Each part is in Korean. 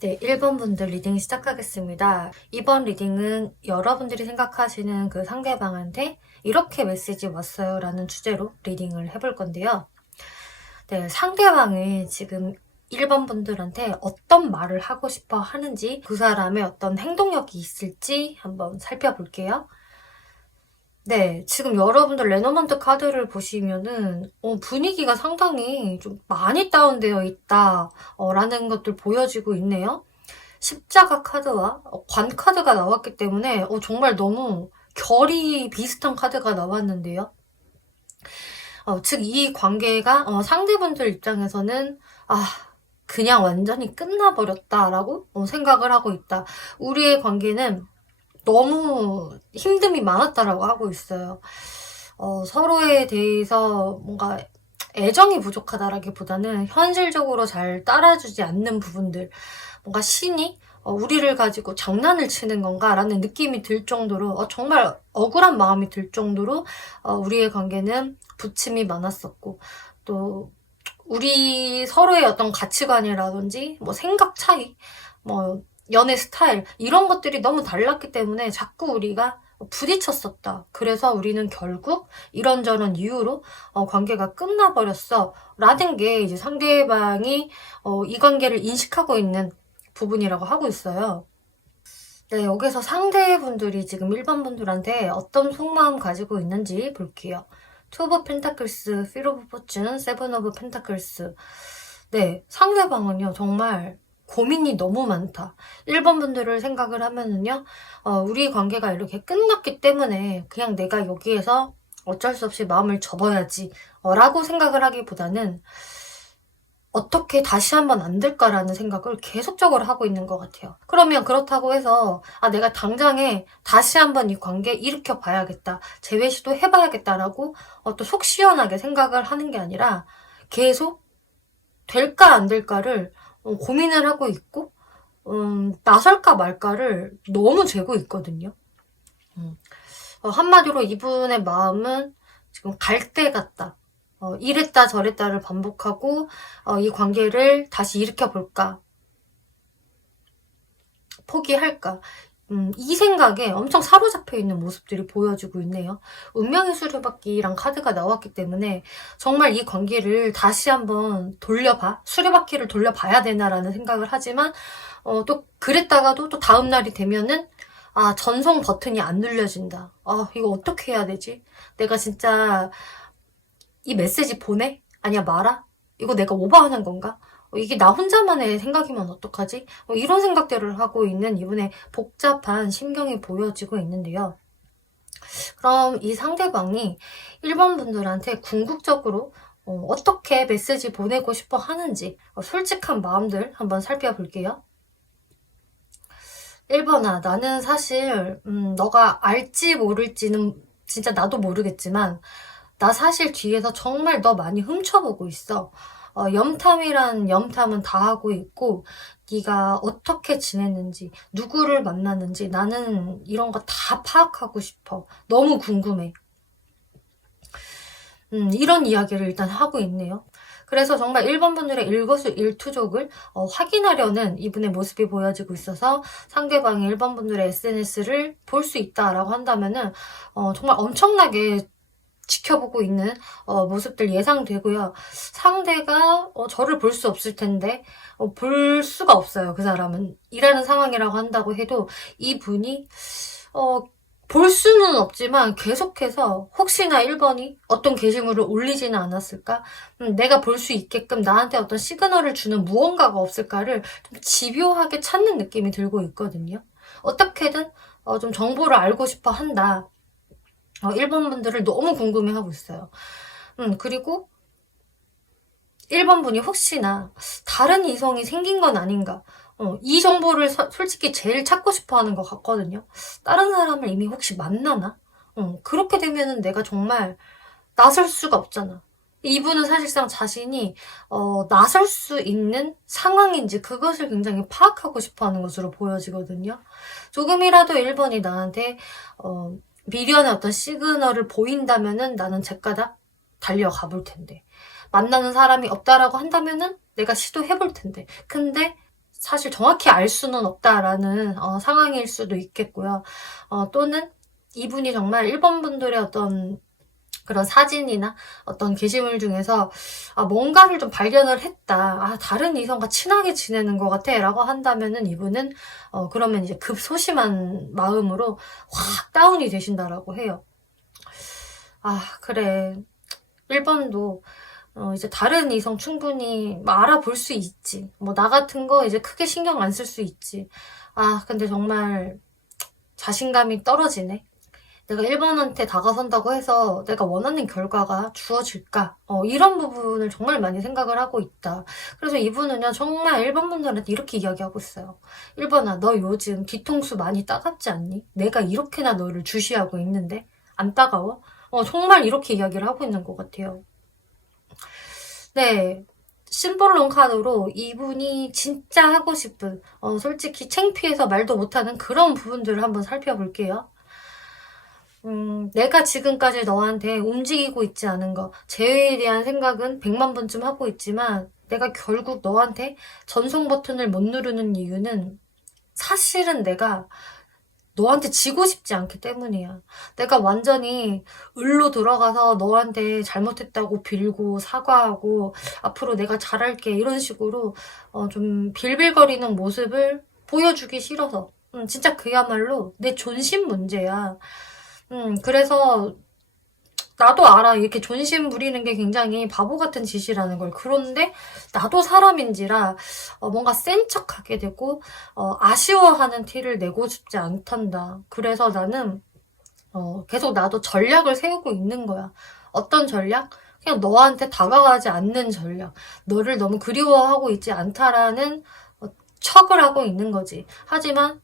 네, 1번 분들 리딩 시작하겠습니다. 이번 리딩은 여러분들이 생각하시는 그 상대방한테 이렇게 메시지 왔어요 라는 주제로 리딩을 해볼 건데요. 네, 상대방이 지금 1번 분들한테 어떤 말을 하고 싶어 하는지, 그 사람의 어떤 행동력이 있을지 한번 살펴볼게요. 네, 지금 여러분들 레노먼트 카드를 보시면은 분위기가 상당히 좀 많이 다운되어 있다 라는 것들 보여지고 있네요. 십자가 카드와 관 카드가 나왔기 때문에 정말 너무 결이 비슷한 카드가 나왔는데요. 즉 이 관계가 상대분들 입장에서는 그냥 완전히 끝나버렸다라고 생각을 하고 있다. 우리의 관계는 너무 힘듦이 많았다라고 하고 있어요. 서로에 대해서 뭔가 애정이 부족하다라기보다는 현실적으로 잘 따라주지 않는 부분들, 뭔가 신이 우리를 가지고 장난을 치는 건가라는 느낌이 들 정도로 정말 억울한 마음이 들 정도로 우리의 관계는 부침이 많았었고, 또 우리 서로의 어떤 가치관이라든지 뭐 생각 차이, 뭐 연애 스타일 이런 것들이 너무 달랐기 때문에 자꾸 우리가 부딪혔었다. 그래서 우리는 결국 이런저런 이유로 관계가 끝나버렸어 라는 게 이제 상대방이 이 관계를 인식하고 있는 부분이라고 하고 있어요. 네, 여기서 상대분들이 지금 1번 분들한테 어떤 속마음 가지고 있는지 볼게요. 투 오브 펜타클스, 필 오브 포춘, 세븐 오브 펜타클스. 네, 상대방은요 정말 고민이 너무 많다. 1번 분들을 생각을 하면은요 우리 관계가 이렇게 끝났기 때문에 그냥 내가 여기에서 어쩔 수 없이 마음을 접어야지 라고 생각을 하기보다는 어떻게 다시 한번 안 될까라는 생각을 계속적으로 하고 있는 것 같아요. 그러면 그렇다고 해서 내가 당장에 다시 한번 이 관계 일으켜 봐야겠다, 재회 시도 해봐야겠다라고 또 속 시원하게 생각을 하는 게 아니라 계속 될까 안 될까를 고민을 하고 있고 나설까 말까를 너무 재고 있거든요. 한마디로 이분의 마음은 지금 갈대 같다. 이랬다 저랬다를 반복하고 이 관계를 다시 일으켜볼까? 포기할까? 이 생각에 엄청 사로잡혀 있는 모습들이 보여지고 있네요. 운명의 수레바퀴랑 카드가 나왔기 때문에 정말 이 관계를 다시 한번 돌려봐, 수레바퀴를 돌려봐야 되나라는 생각을 하지만 또 그랬다가도 또 다음 날이 되면은 전송 버튼이 안 눌려진다. 이거 어떻게 해야 되지? 내가 진짜 이 메시지 보내? 아니야 말아? 이거 내가 오버하는 건가? 이게 나 혼자만의 생각이면 어떡하지? 이런 생각들을 하고 있는 이분의 복잡한 심경이 보여지고 있는데요. 그럼 이 상대방이 1번 분들한테 궁극적으로 어떻게 메시지 보내고 싶어 하는지 솔직한 마음들 한번 살펴볼게요. 1번아, 나는 사실 너가 알지 모를지는 진짜 나도 모르겠지만 나 사실 뒤에서 정말 너 많이 훔쳐보고 있어. 염탐이란 염탐은 다 하고 있고 네가 어떻게 지냈는지, 누구를 만났는지 나는 이런 거 다 파악하고 싶어. 너무 궁금해. 이런 이야기를 일단 하고 있네요. 그래서 정말 1번 분들의 일거수일투족을 확인하려는 이분의 모습이 보여지고 있어서 상대방이 1번 분들의 SNS를 볼 수 있다라고 한다면은 정말 엄청나게 지켜보고 있는 모습들 예상되고요. 상대가 저를 볼 수 없을 텐데 볼 수가 없어요. 그 사람은 일하는 상황이라고 한다고 해도 이분이 볼 수는 없지만 계속해서 혹시나 1번이 어떤 게시물을 올리지는 않았을까? 내가 볼 수 있게끔 나한테 어떤 시그널을 주는 무언가가 없을까를 좀 집요하게 찾는 느낌이 들고 있거든요. 어떻게든 좀 정보를 알고 싶어 한다. 1번 분들을 너무 궁금해하고 있어요. 그리고 1번 분이 혹시나 다른 이성이 생긴 건 아닌가. 이 정보를 솔직히 제일 찾고 싶어 하는 것 같거든요. 다른 사람을 이미 혹시 만나나? 그렇게 되면은 내가 정말 나설 수가 없잖아. 이분은 사실상 자신이 나설 수 있는 상황인지 그것을 굉장히 파악하고 싶어 하는 것으로 보여지거든요. 조금이라도 1번이 나한테 미련의 어떤 시그널을 보인다면은 나는 제까다 달려가 볼 텐데. 만나는 사람이 없다라고 한다면은 내가 시도해 볼 텐데. 근데 사실 정확히 알 수는 없다라는 상황일 수도 있겠고요. 또는 이분이 정말 1번 분들의 어떤 그런 사진이나 어떤 게시물 중에서 뭔가를 좀 발견을 했다. 다른 이성과 친하게 지내는 것 같아. 라고 한다면은 이분은 그러면 이제 급소심한 마음으로 확 다운이 되신다라고 해요. 그래. 1번도 이제 다른 이성 충분히 알아볼 수 있지. 나 같은 거 이제 크게 신경 안 쓸 수 있지. 근데 정말 자신감이 떨어지네. 내가 1번한테 다가선다고 해서 내가 원하는 결과가 주어질까? 이런 부분을 정말 많이 생각을 하고 있다. 그래서 이분은요, 정말 1번 분들한테 이렇게 이야기하고 있어요. 1번아, 너 요즘 뒤통수 많이 따갑지 않니? 내가 이렇게나 너를 주시하고 있는데? 안 따가워? 정말 이렇게 이야기를 하고 있는 것 같아요. 네. 심볼론 카드로 이분이 진짜 하고 싶은, 솔직히 창피해서 말도 못하는 그런 부분들을 한번 살펴볼게요. 내가 지금까지 너한테 움직이고 있지 않은 거, 재회에 대한 생각은 100만 번쯤 하고 있지만 내가 결국 너한테 전송 버튼을 못 누르는 이유는 사실은 내가 너한테 지고 싶지 않기 때문이야. 내가 완전히 을로 들어가서 너한테 잘못했다고 빌고 사과하고 앞으로 내가 잘할게 이런 식으로 좀 빌빌거리는 모습을 보여주기 싫어서 진짜 그야말로 내 존심 문제야. 그래서 나도 알아. 이렇게 존심 부리는 게 굉장히 바보 같은 짓이라는 걸. 그런데 나도 사람인지라 뭔가 센 척하게 되고 아쉬워하는 티를 내고 싶지 않단다. 그래서 나는 계속 나도 전략을 세우고 있는 거야. 어떤 전략? 그냥 너한테 다가가지 않는 전략. 너를 너무 그리워하고 있지 않다라는 척을 하고 있는 거지. 하지만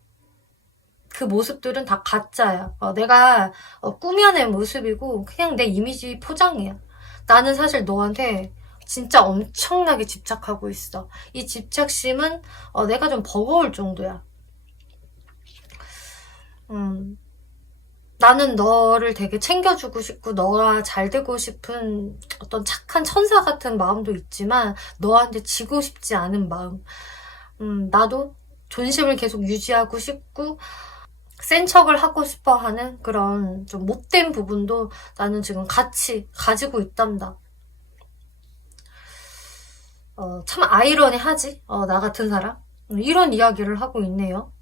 그 모습들은 다 가짜야. 내가 꾸며낸 모습이고 그냥 내 이미지 포장이야. 나는 사실 너한테 진짜 엄청나게 집착하고 있어. 이 집착심은 내가 좀 버거울 정도야. 나는 너를 되게 챙겨주고 싶고 너와 잘 되고 싶은 어떤 착한 천사 같은 마음도 있지만 너한테 지고 싶지 않은 마음. 나도 존심을 계속 유지하고 싶고 센 척을 하고 싶어 하는 그런 좀 못된 부분도 나는 지금 같이 가지고 있단다. 참 아이러니하지? 나 같은 사람? 이런 이야기를 하고 있네요.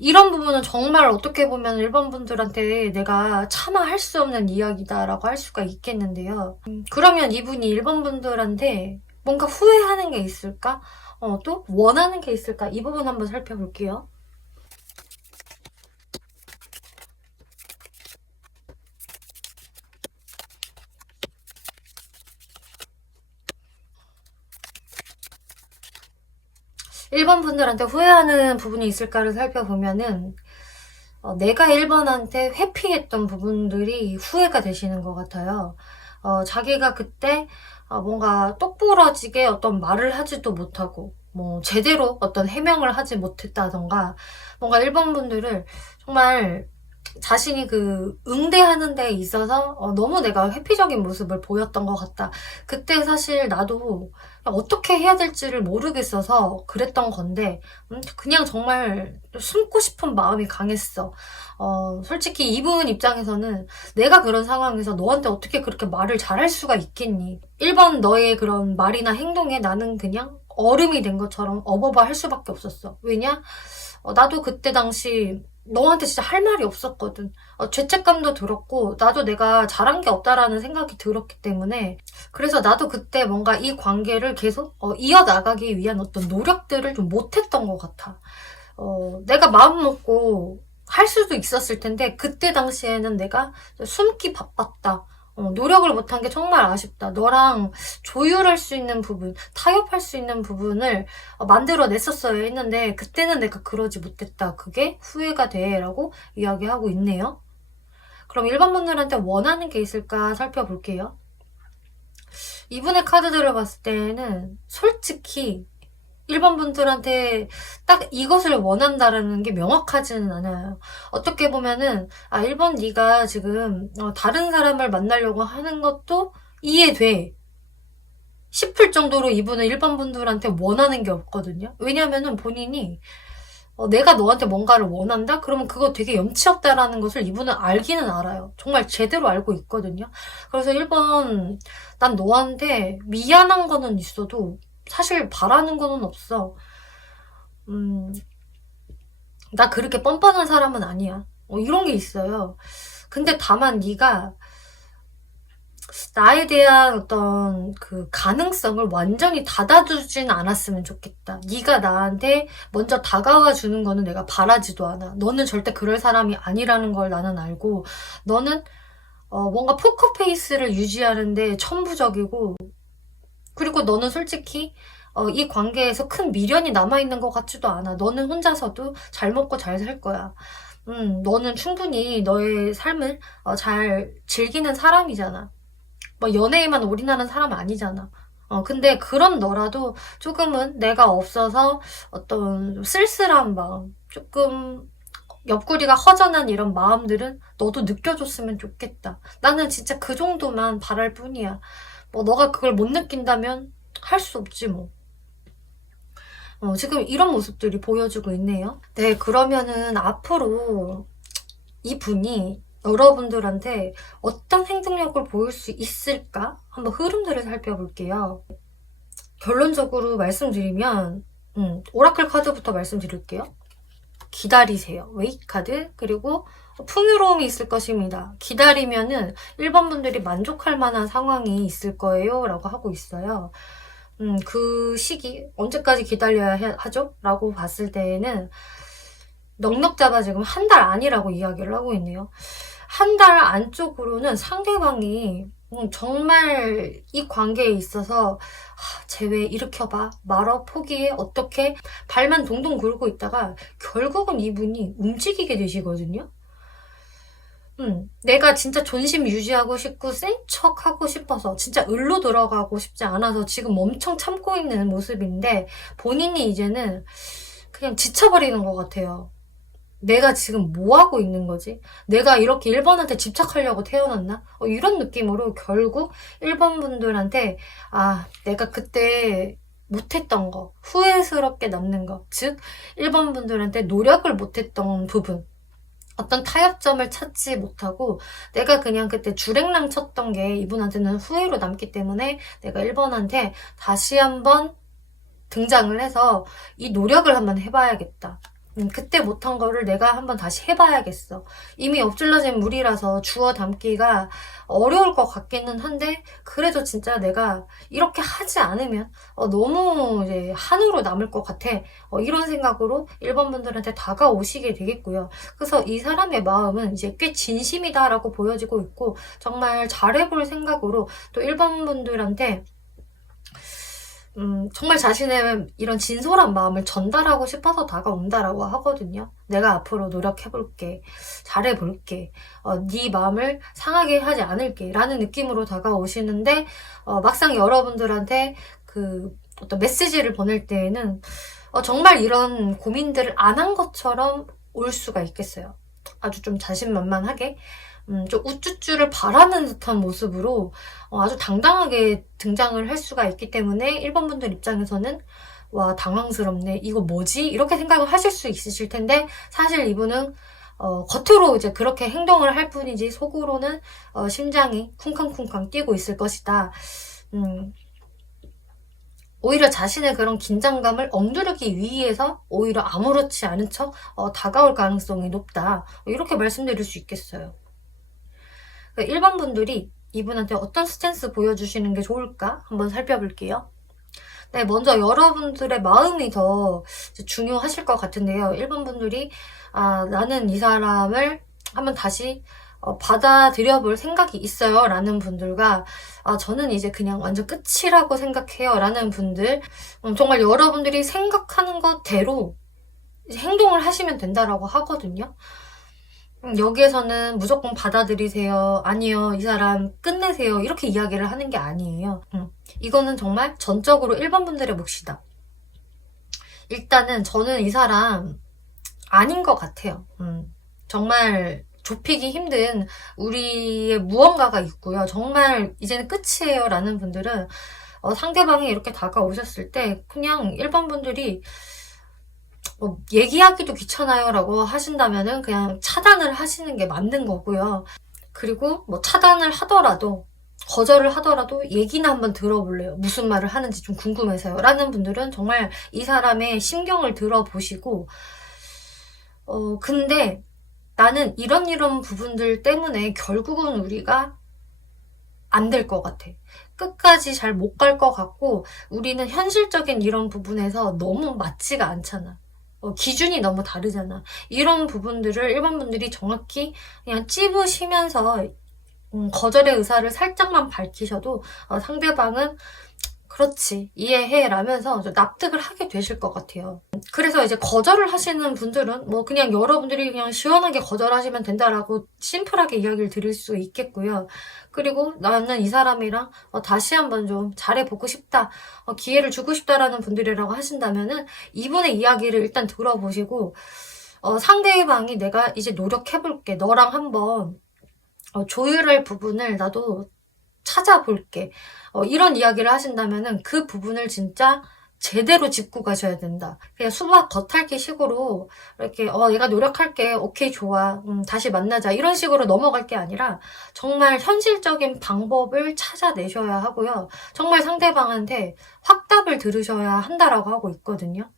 이런 부분은 정말 어떻게 보면 일반 분들한테 내가 차마 할 수 없는 이야기다라고 할 수가 있겠는데요. 그러면 이분이 일반 분들한테 뭔가 후회하는 게 있을까? 또 원하는 게 있을까? 이 부분 한번 살펴볼게요. 1번 분들한테 후회하는 부분이 있을까를 살펴보면은 내가 1번한테 회피했던 부분들이 후회가 되시는 것 같아요. 자기가 그때 뭔가 똑부러지게 어떤 말을 하지도 못하고 제대로 어떤 해명을 하지 못했다던가 뭔가 1번 분들을 정말 자신이 그 응대하는 데 있어서 너무 내가 회피적인 모습을 보였던 것 같다. 그때 사실 나도 어떻게 해야 될지를 모르겠어서 그랬던 건데 그냥 정말 숨고 싶은 마음이 강했어. 솔직히 이분 입장에서는 내가 그런 상황에서 너한테 어떻게 그렇게 말을 잘할 수가 있겠니? 1번 너의 그런 말이나 행동에 나는 그냥 얼음이 된 것처럼 어버버 할 수밖에 없었어. 왜냐? 나도 그때 당시 너한테 진짜 할 말이 없었거든. 죄책감도 들었고 나도 내가 잘한 게 없다라는 생각이 들었기 때문에 그래서 나도 그때 뭔가 이 관계를 계속 이어나가기 위한 어떤 노력들을 좀 못했던 것 같아. 내가 마음 먹고 할 수도 있었을 텐데 그때 당시에는 내가 숨기 바빴다. 노력을 못한 게 정말 아쉽다. 너랑 조율할 수 있는 부분, 타협할 수 있는 부분을 만들어냈었어야 했는데 그때는 내가 그러지 못했다. 그게 후회가 돼 라고 이야기하고 있네요. 그럼 일반 분들한테 원하는 게 있을까 살펴볼게요. 이분의 카드들을 봤을 때는 솔직히 일반 분들한테 딱 이것을 원한다라는 게 명확하지는 않아요. 어떻게 보면은 1번 네가 지금 다른 사람을 만나려고 하는 것도 이해돼. 싶을 정도로 이분은 1번 분들한테 원하는 게 없거든요. 왜냐면은 본인이 내가 너한테 뭔가를 원한다? 그러면 그거 되게 염치 없다라는 것을 이분은 알기는 알아요. 정말 제대로 알고 있거든요. 그래서 1번, 난 너한테 미안한 거는 있어도 사실 바라는 거는 없어. 나 그렇게 뻔뻔한 사람은 아니야. 이런 게 있어요. 근데 다만 네가 나에 대한 어떤 그 가능성을 완전히 닫아두진 않았으면 좋겠다. 네가 나한테 먼저 다가와 주는 거는 내가 바라지도 않아. 너는 절대 그럴 사람이 아니라는 걸 나는 알고, 너는 뭔가 포커페이스를 유지하는데 천부적이고, 그리고 너는 솔직히 이 관계에서 큰 미련이 남아있는 것 같지도 않아. 너는 혼자서도 잘 먹고 잘 살 거야. 너는 충분히 너의 삶을 잘 즐기는 사람이잖아. 뭐 연애에만 올인하는 사람 아니잖아. 근데 그런 너라도 조금은 내가 없어서 어떤 쓸쓸한 마음, 조금 옆구리가 허전한 이런 마음들은 너도 느껴줬으면 좋겠다. 나는 진짜 그 정도만 바랄 뿐이야. 뭐 너가 그걸 못 느낀다면 할 수 없지 뭐. 지금 이런 모습들이 보여주고 있네요. 네, 그러면은 앞으로 이분이 여러분들한테 어떤 행동력을 보일 수 있을까? 한번 흐름들을 살펴볼게요. 결론적으로 말씀드리면 오라클 카드부터 말씀드릴게요. 기다리세요. 웨이트 카드. 그리고 풍요로움이 있을 것입니다. 기다리면은 1번 분들이 만족할 만한 상황이 있을 거예요. 라고 하고 있어요. 그 시기 언제까지 기다려야 하죠? 라고 봤을 때에는 넉넉 잡아 지금 한 달 안이라고 이야기를 하고 있네요. 한 달 안쪽으로는 상대방이 정말 이 관계에 있어서 쟤 왜 일으켜봐 말어 포기해 어떻게 발만 동동 굴고 있다가 결국은 이분이 움직이게 되시거든요. 내가 진짜 존심 유지하고 싶고 센 척하고 싶어서 진짜 을로 들어가고 싶지 않아서 지금 엄청 참고 있는 모습인데 본인이 이제는 그냥 지쳐버리는 것 같아요. 내가 지금 뭐 하고 있는 거지? 내가 이렇게 1번한테 집착하려고 태어났나? 이런 느낌으로 결국 1번 분들한테 내가 그때 못했던 거, 후회스럽게 남는 거, 즉 1번 분들한테 노력을 못했던 부분, 어떤 타협점을 찾지 못하고 내가 그냥 그때 주랭랑 쳤던 게 이분한테는 후회로 남기 때문에 내가 1번한테 다시 한번 등장을 해서 이 노력을 한번 해봐야겠다. 그때 못한 거를 내가 한번 다시 해봐야겠어. 이미 엎질러진 물이라서 주워 담기가 어려울 것 같기는 한데 그래도 진짜 내가 이렇게 하지 않으면 너무 이제 한으로 남을 것 같아. 이런 생각으로 1번 분들한테 다가오시게 되겠고요. 그래서 이 사람의 마음은 이제 꽤 진심이다라고 보여지고 있고 정말 잘해볼 생각으로 또 1번 분들한테 정말 자신의 이런 진솔한 마음을 전달하고 싶어서 다가온다라고 하거든요. 내가 앞으로 노력해볼게. 잘해볼게. 네 마음을 상하게 하지 않을게. 라는 느낌으로 다가오시는데 막상 여러분들한테 그 어떤 메시지를 보낼 때에는 정말 이런 고민들을 안 한 것처럼 올 수가 있겠어요. 아주 좀 자신만만하게 좀 우쭈쭈를 바라는 듯한 모습으로 아주 당당하게 등장을 할 수가 있기 때문에 1번 분들 입장에서는 와 당황스럽네 이거 뭐지? 이렇게 생각을 하실 수 있으실 텐데 사실 이분은 겉으로 이제 그렇게 행동을 할 뿐이지 속으로는 심장이 쿵쾅쿵쾅 뛰고 있을 것이다. 오히려 자신의 그런 긴장감을 억누르기 위해서 오히려 아무렇지 않은 척 다가올 가능성이 높다. 이렇게 말씀드릴 수 있겠어요. 1번 분들이 이분한테 어떤 스탠스 보여주시는 게 좋을까? 한번 살펴볼게요. 네, 먼저 여러분들의 마음이 더 중요하실 것 같은데요. 1번 분들이 나는 이 사람을 한번 다시 받아들여 볼 생각이 있어요. 라는 분들과 저는 이제 그냥 완전 끝이라고 생각해요. 라는 분들 정말 여러분들이 생각하는 것대로 행동을 하시면 된다라고 하거든요. 여기에서는 무조건 받아들이세요. 아니요, 이 사람 끝내세요. 이렇게 이야기를 하는 게 아니에요. 이거는 정말 전적으로 1번 분들의 몫이다. 일단은 저는 이 사람 아닌 것 같아요. 정말 좁히기 힘든 우리의 무언가가 있고요. 정말 이제는 끝이에요. 라는 분들은 상대방이 이렇게 다가오셨을 때 그냥 일반 분들이 얘기하기도 귀찮아요 라고 하신다면은 그냥 차단을 하시는 게 맞는 거고요. 그리고 뭐 차단을 하더라도 거절을 하더라도 얘기나 한번 들어볼래요. 무슨 말을 하는지 좀 궁금해서요. 라는 분들은 정말 이 사람의 심경을 들어보시고 근데 나는 이런 부분들 때문에 결국은 우리가 안 될 것 같아. 끝까지 잘 못 갈 것 같고 우리는 현실적인 이런 부분에서 너무 맞지가 않잖아. 기준이 너무 다르잖아. 이런 부분들을 일반 분들이 정확히 그냥 찝으시면서 거절의 의사를 살짝만 밝히셔도 상대방은 그렇지, 이해해 라면서 납득을 하게 되실 것 같아요. 그래서 이제 거절을 하시는 분들은 뭐 그냥 여러분들이 그냥 시원하게 거절하시면 된다라고 심플하게 이야기를 드릴 수 있겠고요. 그리고 나는 이 사람이랑 다시 한번 좀 잘해보고 싶다, 기회를 주고 싶다라는 분들이라고 하신다면은 이분의 이야기를 일단 들어보시고 상대방이 내가 이제 노력해볼게, 너랑 한번 조율할 부분을 나도 찾아볼게, 이런 이야기를 하신다면은 그 부분을 진짜 제대로 짚고 가셔야 된다. 그냥 수박 겉핥기 식으로 이렇게 얘가 노력할게, 오케이 좋아, 다시 만나자, 이런 식으로 넘어갈 게 아니라 정말 현실적인 방법을 찾아내셔야 하고요. 정말 상대방한테 확답을 들으셔야 한다라고 하고 있거든요.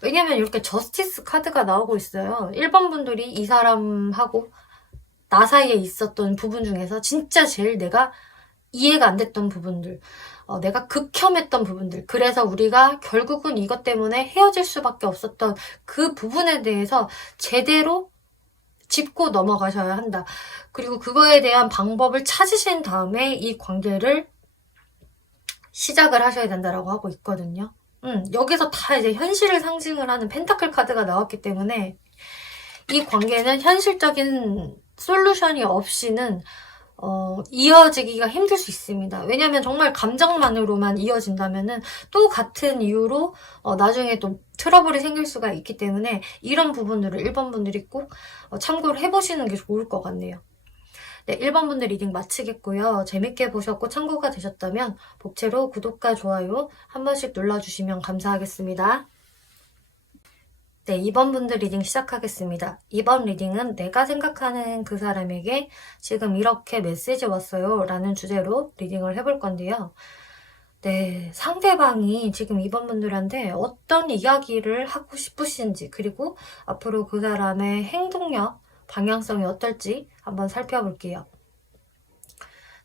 왜냐면 이렇게 저스티스 카드가 나오고 있어요. 1번 분들이 이 사람하고 나 사이에 있었던 부분 중에서 진짜 제일 내가 이해가 안 됐던 부분들, 내가 극혐했던 부분들, 그래서 우리가 결국은 이것 때문에 헤어질 수밖에 없었던 그 부분에 대해서 제대로 짚고 넘어가셔야 한다. 그리고 그거에 대한 방법을 찾으신 다음에 이 관계를 시작을 하셔야 된다라고 하고 있거든요. 여기서 다 이제 현실을 상징을 하는 펜타클 카드가 나왔기 때문에 이 관계는 현실적인 솔루션이 없이는 이어지기가 힘들 수 있습니다. 왜냐면 정말 감정만으로만 이어진다면은 또 같은 이유로 나중에 또 트러블이 생길 수가 있기 때문에 이런 부분들을 1번 분들이 꼭 참고를 해보시는 게 좋을 것 같네요. 네, 1번 분들 리딩 마치겠고요. 재밌게 보셨고 참고가 되셨다면 복채로 구독과 좋아요 한 번씩 눌러주시면 감사하겠습니다. 네, 2번 분들 리딩 시작하겠습니다. 2번 리딩은 내가 생각하는 그 사람에게 지금 이렇게 메시지 왔어요 라는 주제로 리딩을 해볼 건데요. 네, 상대방이 지금 2번 분들한테 어떤 이야기를 하고 싶으신지, 그리고 앞으로 그 사람의 행동력, 방향성이 어떨지 한번 살펴볼게요.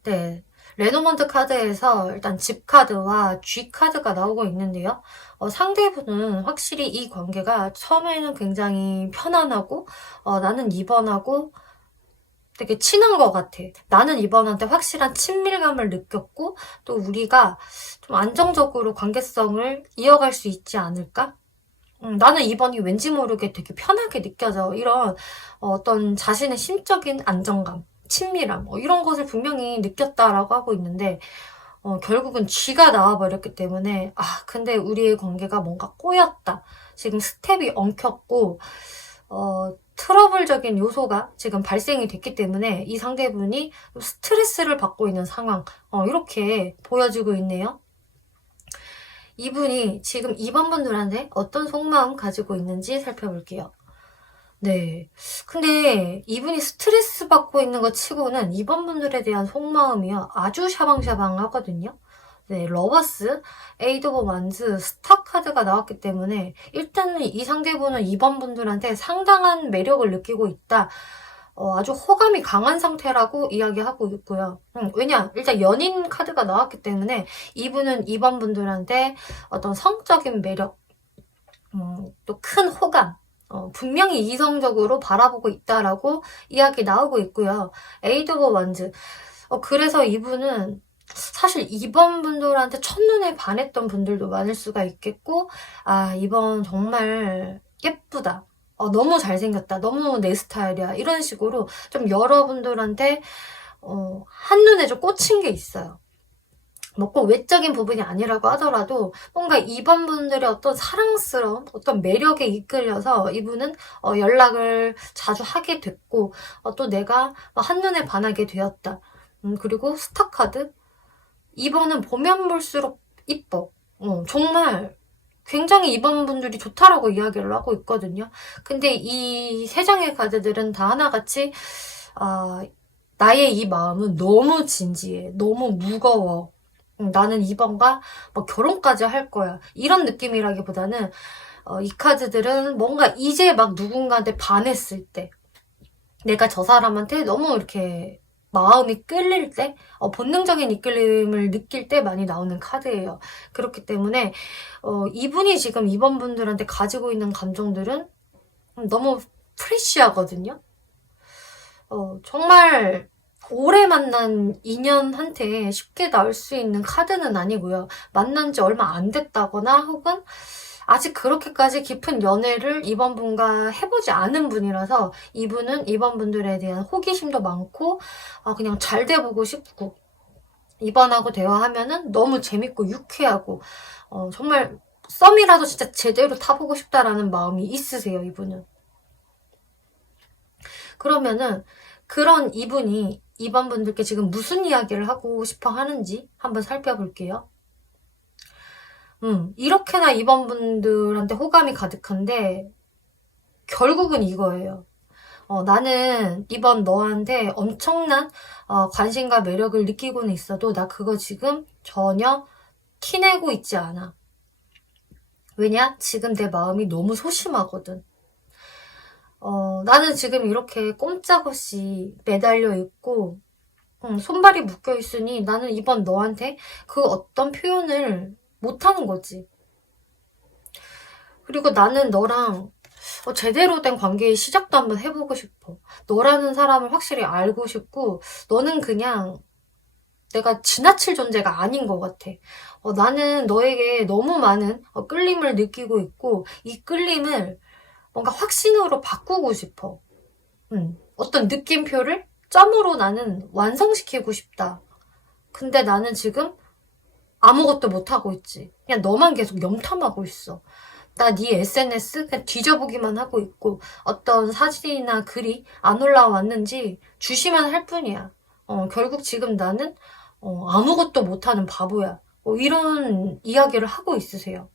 네, 레노먼트 카드에서 일단 집 카드와 G 카드가 나오고 있는데요. 상대분은 확실히 이 관계가 처음에는 굉장히 편안하고 나는 2번하고 되게 친한 것 같아. 나는 2번한테 확실한 친밀감을 느꼈고 또 우리가 좀 안정적으로 관계성을 이어갈 수 있지 않을까? 나는 2번이 왠지 모르게 되게 편하게 느껴져. 이런 어떤 자신의 심적인 안정감, 친밀함, 이런 것을 분명히 느꼈다라고 하고 있는데 결국은 G가 나와버렸기 때문에 근데 우리의 관계가 뭔가 꼬였다. 지금 스텝이 엉켰고 트러블적인 요소가 지금 발생이 됐기 때문에 이 상대분이 스트레스를 받고 있는 상황, 이렇게 보여지고 있네요. 이분이 지금 2번 분들한테 어떤 속마음 가지고 있는지 살펴볼게요. 네. 근데 이분이 스트레스 받고 있는 것 치고는 2번 분들에 대한 속마음이요, 아주 샤방샤방하거든요. 네, 러버스, 에이드 오브 완즈, 스타 카드가 나왔기 때문에 일단은 이 상대분은 2번 분들한테 상당한 매력을 느끼고 있다. 아주 호감이 강한 상태라고 이야기하고 있고요. 왜냐, 일단 연인 카드가 나왔기 때문에 이분은 2번 분들한테 어떤 성적인 매력, 또 큰 호감, 분명히 이성적으로 바라보고 있다라고 이야기 나오고 있고요. 에이드 오브 완즈. 그래서 이분은 사실 2번 분들한테 첫눈에 반했던 분들도 많을 수가 있겠고, 이번 정말 예쁘다, 너무 잘생겼다, 너무 내 스타일이야, 이런 식으로 좀 여러분들한테 한눈에 좀 꽂힌 게 있어요. 뭐 꼭 외적인 부분이 아니라고 하더라도 뭔가 2번 분들의 어떤 사랑스러운 어떤 매력에 이끌려서 이분은 연락을 자주 하게 됐고 또 내가 한눈에 반하게 되었다. 그리고 스타 카드, 2번은 보면 볼수록 이뻐. 정말 굉장히 2번 분들이 좋다라고 이야기를 하고 있거든요. 근데 이 세 장의 카드들은 다 하나같이 나의 이 마음은 너무 진지해. 너무 무거워. 나는 2번과 뭐 결혼까지 할 거야. 이런 느낌이라기보다는 이 카드들은 뭔가 이제 막 누군가한테 반했을 때, 내가 저 사람한테 너무 이렇게 마음이 끌릴 때, 본능적인 이끌림을 느낄 때 많이 나오는 카드예요. 그렇기 때문에 이분이 지금 2번 분들한테 가지고 있는 감정들은 너무 프레시하거든요. 정말 오래 만난 인연한테 쉽게 나올 수 있는 카드는 아니고요. 만난 지 얼마 안 됐다거나 혹은 아직 그렇게까지 깊은 연애를 이번 분과 해보지 않은 분이라서 이분은 이번 분들에 대한 호기심도 많고 그냥 잘 돼보고 싶고 이번하고 대화하면은 너무 재밌고 유쾌하고 정말 썸이라도 진짜 제대로 타보고 싶다라는 마음이 있으세요, 이분은. 그러면은 그런 이분이 이번 분들께 지금 무슨 이야기를 하고 싶어 하는지 한번 살펴볼게요. 이렇게나 이번 분들한테 호감이 가득한데 결국은 이거예요. 나는 이번 너한테 엄청난 관심과 매력을 느끼고는 있어도 나 그거 지금 전혀 티내고 있지 않아. 왜냐? 지금 내 마음이 너무 소심하거든. 나는 지금 이렇게 꼼짝없이 매달려 있고 손발이 묶여 있으니 나는 이번 너한테 그 어떤 표현을 못하는 거지. 그리고 나는 너랑 제대로 된 관계의 시작도 한번 해보고 싶어. 너라는 사람을 확실히 알고 싶고 너는 그냥 내가 지나칠 존재가 아닌 것 같아. 나는 너에게 너무 많은 끌림을 느끼고 있고 이 끌림을 뭔가 확신으로 바꾸고 싶어. 어떤 느낌표를 점으로 나는 완성시키고 싶다. 근데 나는 지금 아무것도 못하고 있지. 그냥 너만 계속 염탐하고 있어. 나 네 SNS 그냥 뒤져보기만 하고 있고 어떤 사진이나 글이 안 올라왔는지 주시만 할 뿐이야. 결국 지금 나는 아무것도 못하는 바보야. 이런 이야기를 하고 있으세요.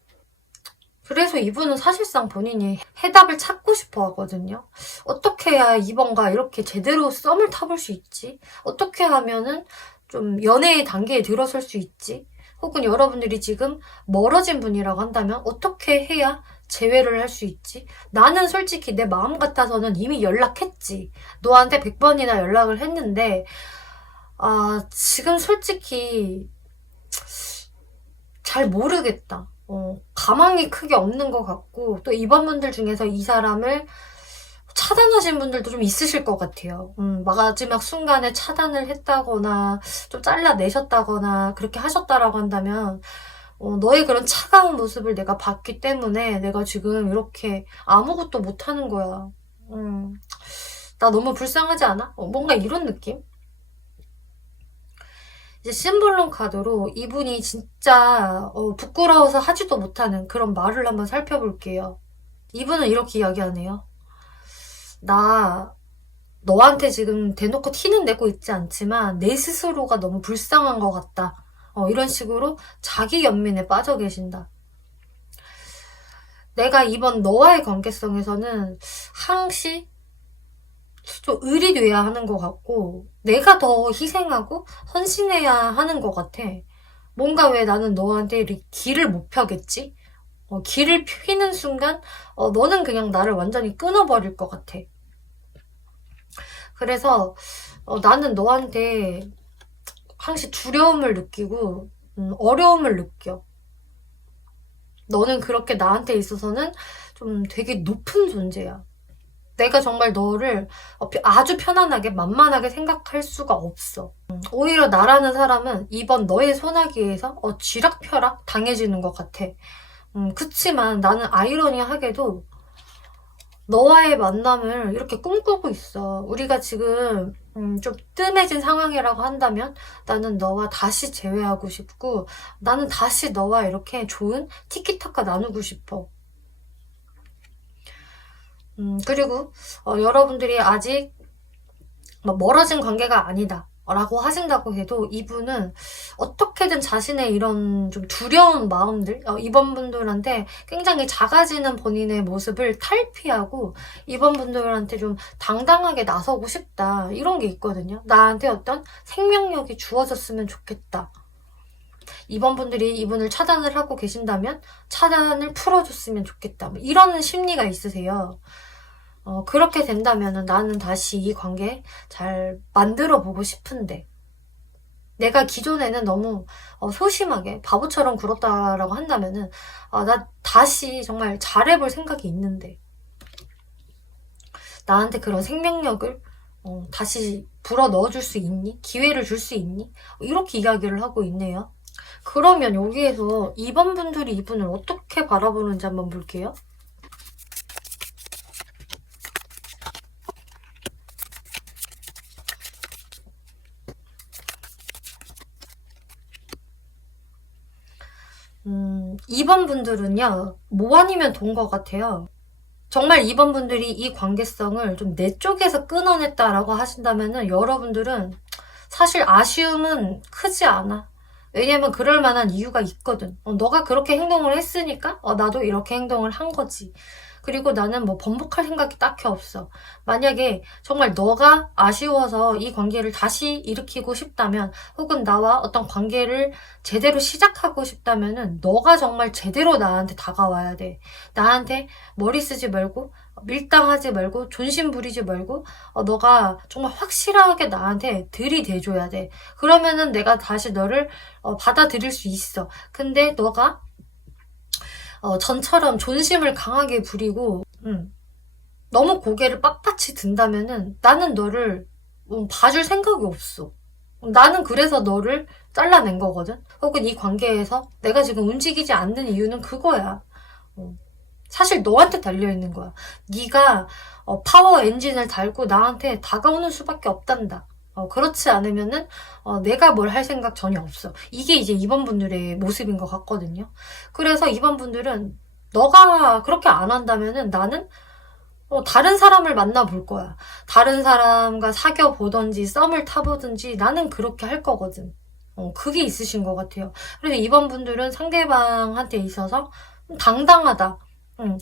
그래서 이분은 사실상 본인이 해답을 찾고 싶어 하거든요. 어떻게 해야 이번과 이렇게 제대로 썸을 타볼 수 있지? 어떻게 하면은 좀 연애의 단계에 들어설 수 있지? 혹은 여러분들이 지금 멀어진 분이라고 한다면 어떻게 해야 재회를 할 수 있지? 나는 솔직히 내 마음 같아서는 이미 연락했지. 너한테 100번이나 연락을 했는데 지금 솔직히 잘 모르겠다. 가망이 크게 없는 것 같고 또 이번 분들 중에서 이 사람을 차단하신 분들도 좀 있으실 것 같아요. 마지막 순간에 차단을 했다거나 좀 잘라내셨다거나 그렇게 하셨다라고 한다면 너의 그런 차가운 모습을 내가 봤기 때문에 내가 지금 이렇게 아무것도 못하는 거야. 나 너무 불쌍하지 않아? 뭔가 이런 느낌? 이제 심볼론 카드로 이분이 진짜 부끄러워서 하지도 못하는 그런 말을 한번 살펴볼게요. 이분은 이렇게 이야기하네요. 나 너한테 지금 대놓고 티는 내고 있지 않지만 내 스스로가 너무 불쌍한 것 같다. 이런 식으로 자기 연민에 빠져 계신다. 내가 이번 너와의 관계성에서는 항시 좀 의리돼야 하는 것 같고 내가 더 희생하고 헌신해야 하는 것 같아. 뭔가 왜 나는 너한테 이렇게 길을 못 펴겠지? 길을 피는 순간 너는 그냥 나를 완전히 끊어버릴 것 같아. 그래서 나는 너한테 항상 두려움을 느끼고 어려움을 느껴. 너는 그렇게 나한테 있어서는 좀 되게 높은 존재야. 내가 정말 너를 아주 편안하게 만만하게 생각할 수가 없어. 오히려 나라는 사람은 이번 너의 소나기에서 쥐락펴락 당해지는 것 같아. 그치만 나는 아이러니하게도 너와의 만남을 이렇게 꿈꾸고 있어. 우리가 지금 좀 뜸해진 상황이라고 한다면 나는 너와 다시 재회하고 싶고 나는 다시 너와 이렇게 좋은 티키타카 나누고 싶어. 그리고 여러분들이 아직 멀어진 관계가 아니다. 라고 하신다고 해도 이분은 어떻게든 자신의 이런 좀 두려운 마음들, 이번 분들한테 굉장히 작아지는 본인의 모습을 탈피하고 이번 분들한테 좀 당당하게 나서고 싶다. 이런 게 있거든요. 나한테 어떤 생명력이 주어졌으면 좋겠다. 이번 분들이 이분을 차단을 하고 계신다면 차단을 풀어줬으면 좋겠다. 뭐 이런 심리가 있으세요. 그렇게 된다면 나는 다시 이 관계 잘 만들어 보고 싶은데 내가 기존에는 너무 소심하게 바보처럼 굴었다라고 한다면은 나 다시 정말 잘해볼 생각이 있는데 나한테 그런 생명력을 다시 불어 넣어줄 수 있니? 기회를 줄 수 있니? 이렇게 이야기를 하고 있네요. 그러면 여기에서 2번 분들이 이분을 어떻게 바라보는지 한번 볼게요. 음, 2번 분들은요, 뭐 아니면 돈 것 같아요. 정말 2번 분들이 이 관계성을 좀 내 쪽에서 끊어냈다라고 하신다면은 여러분들은 사실 아쉬움은 크지 않아. 왜냐면 그럴 만한 이유가 있거든. 너가 그렇게 행동을 했으니까 나도 이렇게 행동을 한 거지. 그리고 나는 뭐 번복할 생각이 딱히 없어. 만약에 정말 너가 아쉬워서 이 관계를 다시 일으키고 싶다면 혹은 나와 어떤 관계를 제대로 시작하고 싶다면은 너가 정말 제대로 나한테 다가와야 돼. 나한테 머리 쓰지 말고 밀당하지 말고 존심 부리지 말고 너가 정말 확실하게 나한테 들이대줘야 돼. 그러면은 내가 다시 너를 받아들일 수 있어. 근데 너가 전처럼 존심을 강하게 부리고 너무 고개를 빳빳이 든다면은 나는 너를 봐줄 생각이 없어. 나는 그래서 너를 잘라낸 거거든. 혹은 이 관계에서 내가 지금 움직이지 않는 이유는 그거야. 사실 너한테 달려있는 거야. 네가 파워 엔진을 달고 나한테 다가오는 수밖에 없단다. 그렇지 않으면은 내가 뭘 할 생각 전혀 없어. 이게 이제 2번 분들의 모습인 것 같거든요. 그래서 2번 분들은 너가 그렇게 안 한다면은 나는 다른 사람을 만나볼 거야. 다른 사람과 사귀어 보던지 썸을 타보든지 나는 그렇게 할 거거든. 그게 있으신 것 같아요. 그래서 2번 분들은 상대방한테 있어서 당당하다.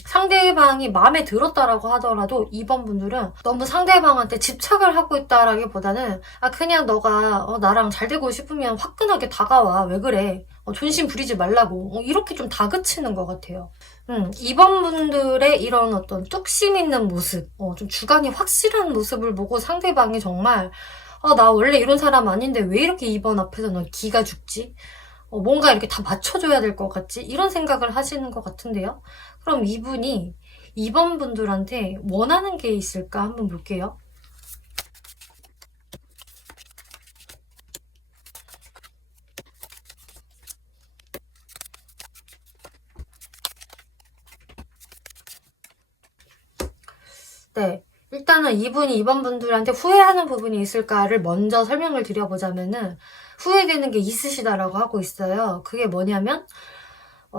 상대방이 마음에 들었다라고 하더라도 2번 분들은 너무 상대방한테 집착을 하고 있다라기보다는 그냥 너가 나랑 잘 되고 싶으면 화끈하게 다가와. 왜 그래? 존심 부리지 말라고. 이렇게 좀 다그치는 것 같아요. 2번 분들의 이런 어떤 뚝심 있는 모습, 좀 주관이 확실한 모습을 보고 상대방이 정말 나 원래 이런 사람 아닌데 왜 이렇게 2번 앞에서 넌 기가 죽지? 뭔가 이렇게 다 맞춰줘야 될 것 같지? 이런 생각을 하시는 것 같은데요. 그럼 이분이 2번 분들한테 원하는 게 있을까 한번 볼게요. 네. 일단은 이분이 2번 분들한테 후회하는 부분이 있을까를 먼저 설명을 드려보자면은 후회되는 게 있으시다라고 하고 있어요. 그게 뭐냐면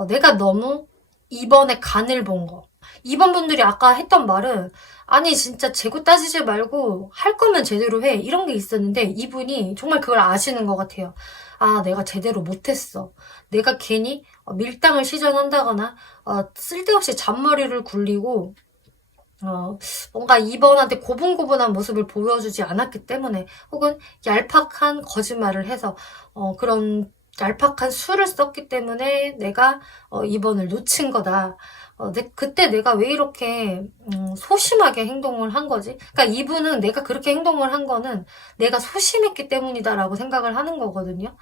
내가 너무 2번의 간을 본 거. 2번 분들이 아까 했던 말은 아니 진짜 재고 따지지 말고 할 거면 제대로 해 이런 게 있었는데 이분이 정말 그걸 아시는 것 같아요. 내가 제대로 못했어. 내가 괜히 밀당을 시전한다거나 쓸데없이 잔머리를 굴리고 뭔가 2번한테 고분고분한 모습을 보여주지 않았기 때문에 혹은 얄팍한 거짓말을 해서 그런 얄팍한 수를 썼기 때문에 내가 2번을 놓친 거다. 그때 내가 왜 이렇게 소심하게 행동을 한 거지? 그러니까 이분은 내가 그렇게 행동을 한 거는 내가 소심했기 때문이다라고 생각을 하는 거거든요.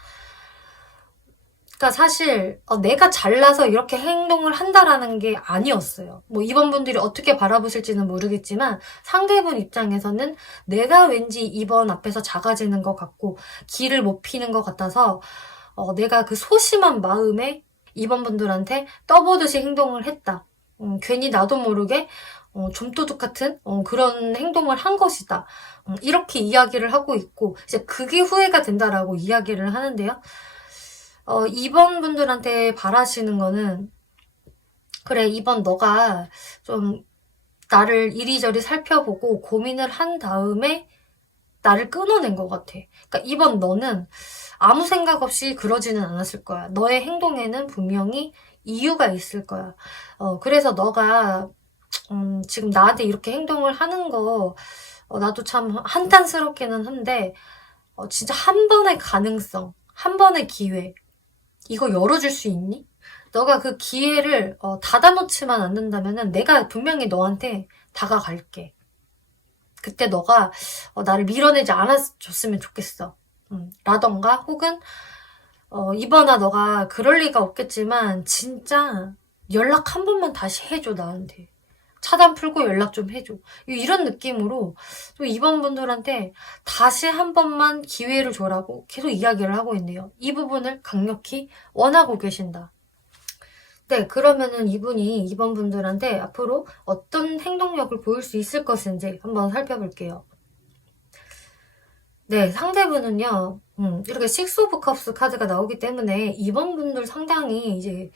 그러니까 사실 내가 잘나서 이렇게 행동을 한다라는 게 아니었어요. 뭐 이번 분들이 어떻게 바라보실지는 모르겠지만 상대분 입장에서는 내가 왠지 이번 앞에서 작아지는 것 같고 길을 못 피는 것 같아서 내가 그 소심한 마음에 이번 분들한테 떠보듯이 행동을 했다. 괜히 나도 모르게 좀도둑 같은 그런 행동을 한 것이다. 이렇게 이야기를 하고 있고 이제 그게 후회가 된다라고 이야기를 하는데요. 2번 분들한테 바라시는 거는 그래 2번 너가 좀 나를 이리저리 살펴보고 고민을 한 다음에 나를 끊어낸 것 같아. 그러니까 이번 너는 아무 생각 없이 그러지는 않았을 거야. 너의 행동에는 분명히 이유가 있을 거야. 그래서 너가 지금 나한테 이렇게 행동을 하는 거 나도 참 한탄스럽기는 한데 진짜 한 번의 가능성, 한 번의 기회 이거 열어줄 수 있니? 너가 그 기회를 닫아놓지만 않는다면은 내가 분명히 너한테 다가갈게. 그때 너가 나를 밀어내지 않아줬으면 좋겠어. 라던가 혹은 이번아 너가 그럴 리가 없겠지만 진짜 연락 한 번만 다시 해줘 나한테. 차단 풀고 연락 좀 해줘. 이런 느낌으로 좀 이번 분들한테 다시 한 번만 기회를 줘라고 계속 이야기를 하고 있네요. 이 부분을 강력히 원하고 계신다. 네, 그러면은 이분이 이번 분들한테 앞으로 어떤 행동력을 보일 수 있을 것인지 한번 살펴볼게요. 네, 상대분은요, 이렇게 식스 오브 컵스 카드가 나오기 때문에 이번 분들 상당히 이제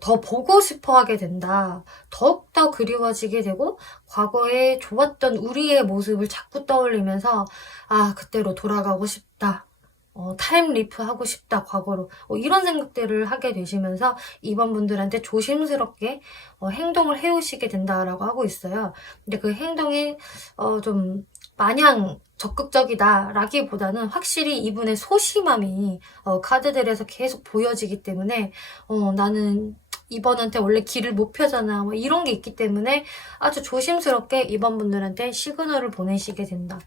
더 보고 싶어 하게 된다. 더욱더 그리워지게 되고, 과거에 좋았던 우리의 모습을 자꾸 떠올리면서, 아, 그때로 돌아가고 싶다. 타임 리프 하고 싶다, 과거로. 이런 생각들을 하게 되시면서 이번 분들한테 조심스럽게 행동을 해오시게 된다라고 하고 있어요. 근데 그 행동이 좀 마냥 적극적이다라기보다는 확실히 이분의 소심함이 카드들에서 계속 보여지기 때문에 나는 이번한테 원래 길을 못 펴잖아 뭐 이런 게 있기 때문에 아주 조심스럽게 이번 분들한테 시그널을 보내시게 된다.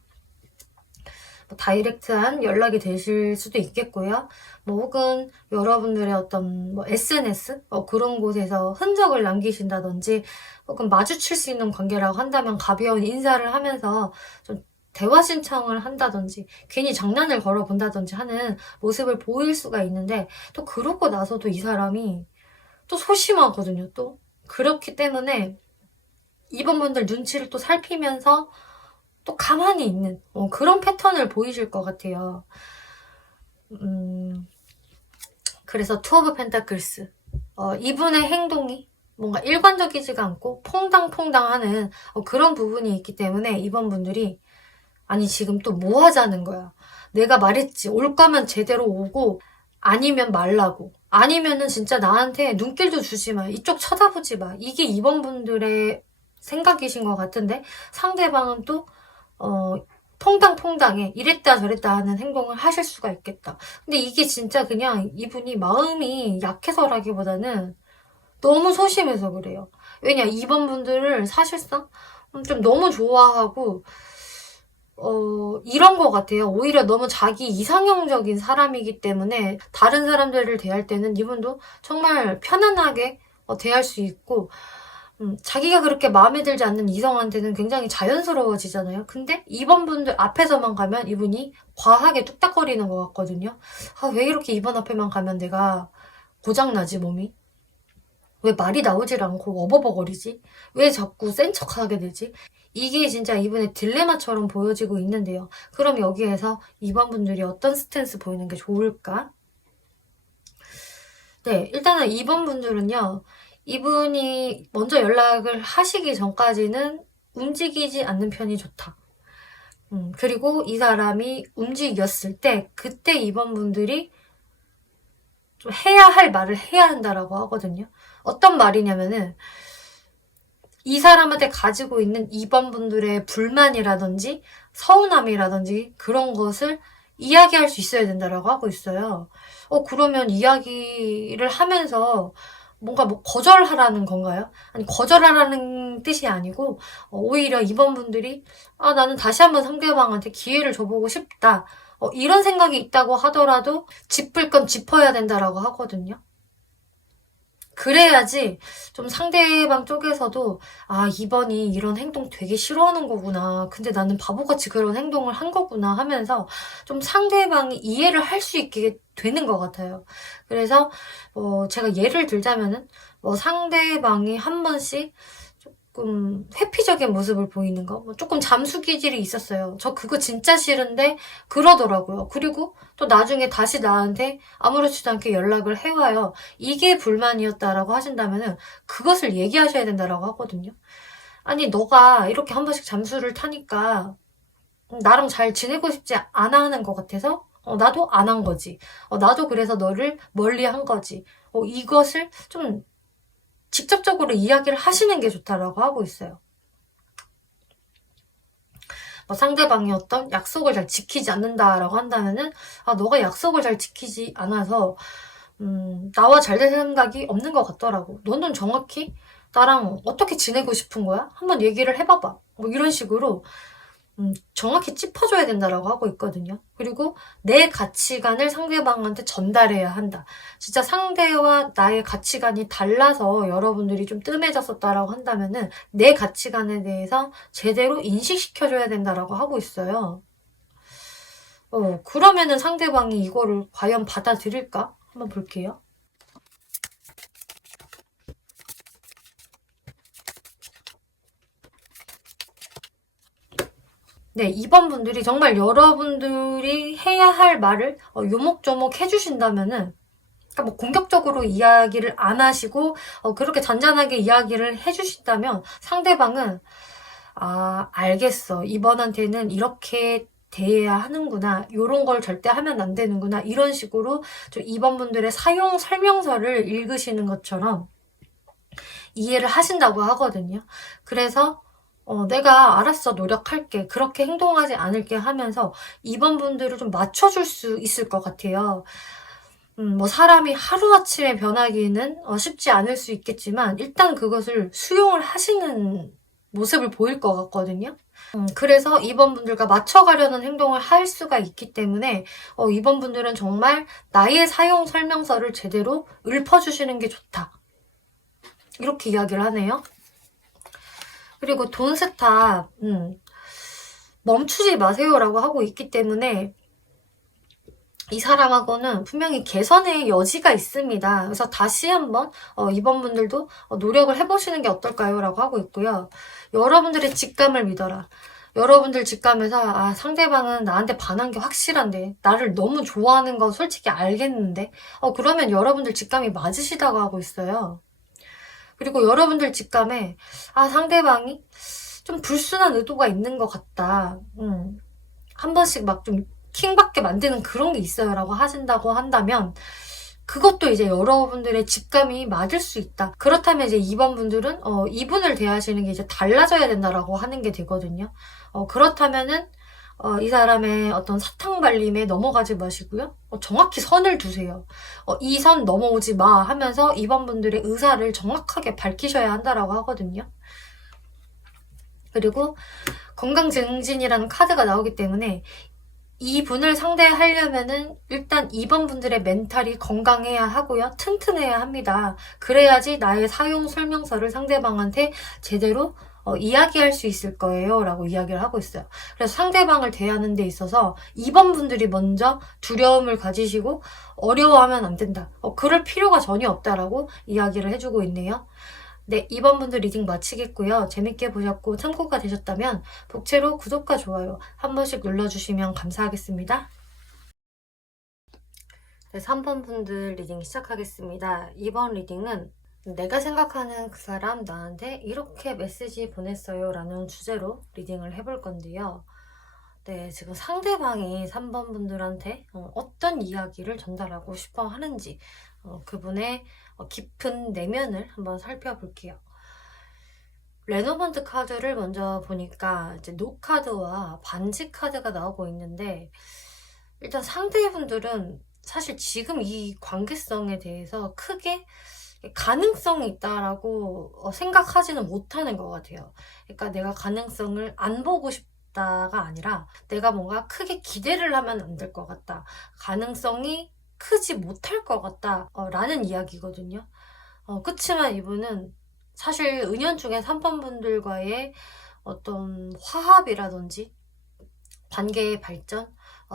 다이렉트한 연락이 되실 수도 있겠고요. 뭐 혹은 여러분들의 어떤 뭐 SNS 그런 곳에서 흔적을 남기신다든지 혹은 마주칠 수 있는 관계라고 한다면 가벼운 인사를 하면서 좀 대화 신청을 한다든지 괜히 장난을 걸어본다든지 하는 모습을 보일 수가 있는데 또 그러고 나서도 이 사람이 또 소심하거든요. 또 그렇기 때문에 이번 분들 눈치를 또 살피면서 또 가만히 있는 그런 패턴을 보이실 것 같아요. 그래서 투 오브 펜타클스 이분의 행동이 뭔가 일관적이지가 않고 퐁당퐁당하는 그런 부분이 있기 때문에 이번 분들이 아니 지금 또 뭐 하자는 거야. 내가 말했지 올 거면 제대로 오고 아니면 말라고 아니면은 진짜 나한테 눈길도 주지 마. 이쪽 쳐다보지 마. 이게 이번 분들의 생각이신 것 같은데 상대방은 또 퐁당퐁당해. 이랬다 저랬다 하는 행동을 하실 수가 있겠다. 근데 이게 진짜 그냥 이분이 마음이 약해서라기보다는 너무 소심해서 그래요. 왜냐, 이번 분들을 사실상 좀 너무 좋아하고, 이런 것 같아요. 오히려 너무 자기 이상형적인 사람이기 때문에 다른 사람들을 대할 때는 이분도 정말 편안하게 대할 수 있고, 자기가 그렇게 마음에 들지 않는 이성한테는 굉장히 자연스러워지잖아요. 근데 이번 분들 앞에서만 가면 이분이 과하게 뚝딱거리는 것 같거든요. 아, 왜 이렇게 이번 앞에만 가면 내가 고장나지, 몸이? 왜 말이 나오질 않고 어버버거리지? 왜 자꾸 센 척하게 되지? 이게 진짜 이분의 딜레마처럼 보여지고 있는데요. 그럼 여기에서 이번 분들이 어떤 스탠스 보이는 게 좋을까? 네, 일단은 이번 분들은요. 이분이 먼저 연락을 하시기 전까지는 움직이지 않는 편이 좋다. 그리고 이 사람이 움직였을 때 그때 이번 분들이 좀 해야 할 말을 해야 한다라고 하거든요. 어떤 말이냐면은 이 사람한테 가지고 있는 이번 분들의 불만이라든지 서운함이라든지 그런 것을 이야기할 수 있어야 된다라고 하고 있어요. 그러면 이야기를 하면서 뭔가 뭐 거절하라는 건가요? 아니 거절하라는 뜻이 아니고 오히려 이번 분들이 나는 다시 한번 상대방한테 기회를 줘보고 싶다. 이런 생각이 있다고 하더라도 짚을 건 짚어야 된다라고 하거든요. 그래야지 좀 상대방 쪽에서도 이번이 이런 행동 되게 싫어하는 거구나. 근데 나는 바보같이 그런 행동을 한 거구나 하면서 좀 상대방이 이해를 할 수 있게 되는 것 같아요. 그래서 제가 예를 들자면은 상대방이 한 번씩 조금 회피적인 모습을 보이는 거, 조금 잠수 기질이 있었어요. 저 그거 진짜 싫은데 그러더라고요. 그리고 또 나중에 다시 나한테 아무렇지도 않게 연락을 해와요. 이게 불만이었다라고 하신다면은 그것을 얘기하셔야 된다라고 하거든요. 아니 너가 이렇게 한 번씩 잠수를 타니까 나랑 잘 지내고 싶지 않아 하는 것 같아서 나도 안 한 거지. 나도 그래서 너를 멀리 한 거지. 이것을 좀 직접적으로 이야기를 하시는 게 좋다라고 하고 있어요. 상대방이 어떤 약속을 잘 지키지 않는다라고 한다면은 너가 약속을 잘 지키지 않아서 나와 잘 될 생각이 없는 것 같더라고. 너는 정확히 나랑 어떻게 지내고 싶은 거야? 한번 얘기를 해봐봐. 이런 식으로 정확히 짚어줘야 된다라고 하고 있거든요. 그리고 내 가치관을 상대방한테 전달해야 한다. 진짜 상대와 나의 가치관이 달라서 여러분들이 좀 뜸해졌었다라고 한다면은 내 가치관에 대해서 제대로 인식시켜줘야 된다라고 하고 있어요. 그러면은 상대방이 이거를 과연 받아들일까? 한번 볼게요. 네, 2번 분들이 정말 여러분들이 해야 할 말을 요목조목 해주신다면은, 그러니까 뭐 공격적으로 이야기를 안 하시고 그렇게 잔잔하게 이야기를 해주신다면 상대방은 알겠어. 이번한테는 이렇게 대해야 하는구나. 요런 걸 절대 하면 안 되는구나. 이런 식으로 좀 2번 분들의 사용 설명서를 읽으시는 것처럼 이해를 하신다고 하거든요. 그래서 내가 알았어, 노력할게. 그렇게 행동하지 않을게 하면서 2번 분들을 좀 맞춰줄 수 있을 것 같아요. 뭐 사람이 하루아침에 변하기는 쉽지 않을 수 있겠지만 일단 그것을 수용을 하시는 모습을 보일 것 같거든요. 그래서 2번 분들과 맞춰가려는 행동을 할 수가 있기 때문에 2번 분들은 정말 나의 사용 설명서를 제대로 읊어주시는 게 좋다. 이렇게 이야기를 하네요. 그리고 돈 스탑 멈추지 마세요라고 하고 있기 때문에 이 사람하고는 분명히 개선의 여지가 있습니다. 그래서 다시 한번 2번 분들도 노력을 해보시는 게 어떨까요? 라고 하고 있고요. 여러분들의 직감을 믿어라. 여러분들 직감에서 상대방은 나한테 반한 게 확실한데 나를 너무 좋아하는 거 솔직히 알겠는데 그러면 여러분들 직감이 맞으시다고 하고 있어요. 그리고 여러분들 직감에 상대방이 좀 불순한 의도가 있는 것 같다. 한 번씩 막 좀 킹받게 만드는 그런 게 있어요 라고 하신다고 한다면 그것도 이제 여러분들의 직감이 맞을 수 있다. 그렇다면 이제 2번 분들은 이분을 대하시는 게 이제 달라져야 된다라고 하는 게 되거든요. 그렇다면은 이 사람의 어떤 사탕 발림에 넘어가지 마시고요. 정확히 선을 두세요. 이 선 넘어오지 마 하면서 2번 분들의 의사를 정확하게 밝히셔야 한다라고 하거든요. 그리고 건강증진이라는 카드가 나오기 때문에 이분을 상대하려면은 일단 2번 분들의 멘탈이 건강해야 하고요. 튼튼해야 합니다. 그래야지 나의 사용 설명서를 상대방한테 제대로 이야기할 수 있을 거예요 라고 이야기를 하고 있어요. 그래서 상대방을 대하는 데 있어서 2번 분들이 먼저 두려움을 가지시고 어려워하면 안 된다. 그럴 필요가 전혀 없다라고 이야기를 해주고 있네요. 네, 2번 분들 리딩 마치겠고요. 재밌게 보셨고 참고가 되셨다면 복채로 구독과 좋아요 한 번씩 눌러주시면 감사하겠습니다. 네, 3번 분들 리딩 시작하겠습니다. 2번 리딩은 내가 생각하는 그 사람 나한테 이렇게 메시지 보냈어요 라는 주제로 리딩을 해볼 건데요. 네, 지금 상대방이 3번 분들한테 어떤 이야기를 전달하고 싶어 하는지 그분의 깊은 내면을 한번 살펴볼게요. 레노번트 카드를 먼저 보니까 이제 노 카드와 반지 카드가 나오고 있는데 일단 상대분들은 사실 지금 이 관계성에 대해서 크게 가능성이 있다라고 생각하지는 못하는 것 같아요. 그러니까 내가 가능성을 안 보고 싶다가 아니라 내가 뭔가 크게 기대를 하면 안 될 것 같다. 가능성이 크지 못할 것 같다 라는 이야기거든요. 그치만 이분은 사실 은연중에 3번 분들과의 어떤 화합이라든지 관계의 발전,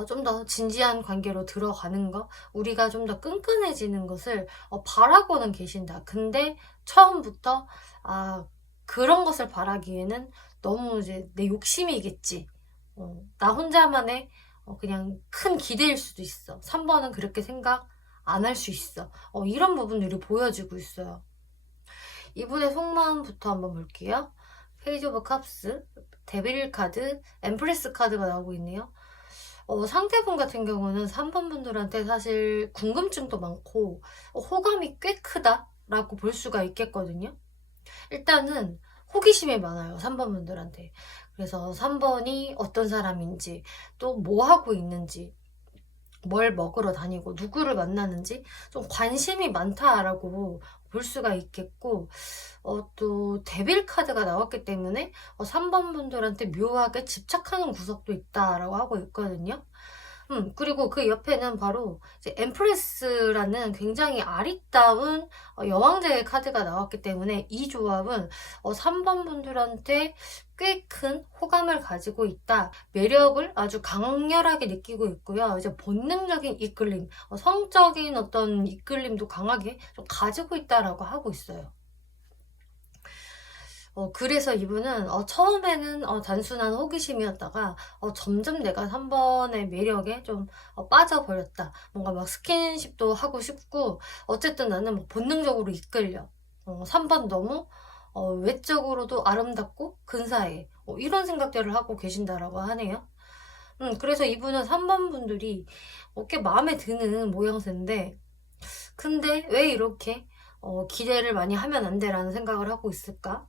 좀 더 진지한 관계로 들어가는 거, 우리가 좀 더 끈끈해지는 것을 바라고는 계신다. 근데 처음부터 그런 것을 바라기에는 너무 이제 내 욕심이겠지. 나 혼자만의 그냥 큰 기대일 수도 있어. 3번은 그렇게 생각 안 할 수 있어. 이런 부분들이 보여지고 있어요. 이분의 속마음부터 한번 볼게요. 페이지 오브 컵스. 데빌 카드, 엠프레스 카드가 나오고 있네요. 상대분 같은 경우는 3번 분들한테 사실 궁금증도 많고 호감이 꽤 크다라고 볼 수가 있겠거든요. 일단은 호기심이 많아요, 3번 분들한테. 그래서 3번이 어떤 사람인지, 또 뭐 하고 있는지, 뭘 먹으러 다니고 누구를 만나는지 좀 관심이 많다라고 볼 수가 있겠고, 또 데빌 카드가 나왔기 때문에 3번 분들한테 묘하게 집착하는 구석도 있다라고 하고 있거든요. 그리고 그 옆에는 바로 이제 엠프레스라는 굉장히 아리따운 여왕제의 카드가 나왔기 때문에 이 조합은 3번 분들한테 꽤 큰 호감을 가지고 있다. 매력을 아주 강렬하게 느끼고 있고요. 이제 본능적인 이끌림, 성적인 어떤 이끌림도 강하게 좀 가지고 있다라고 하고 있어요. 그래서 이분은 처음에는 단순한 호기심이었다가 점점 내가 3번의 매력에 좀 빠져버렸다. 뭔가 막 스킨십도 하고 싶고, 어쨌든 나는 뭐 본능적으로 이끌려. 3번 너무 외적으로도 아름답고 근사해. 이런 생각들을 하고 계신다라고 하네요. 그래서 이분은 3번 분들이 꽤 마음에 드는 모양새인데, 근데 왜 이렇게 기대를 많이 하면 안 돼라는 생각을 하고 있을까?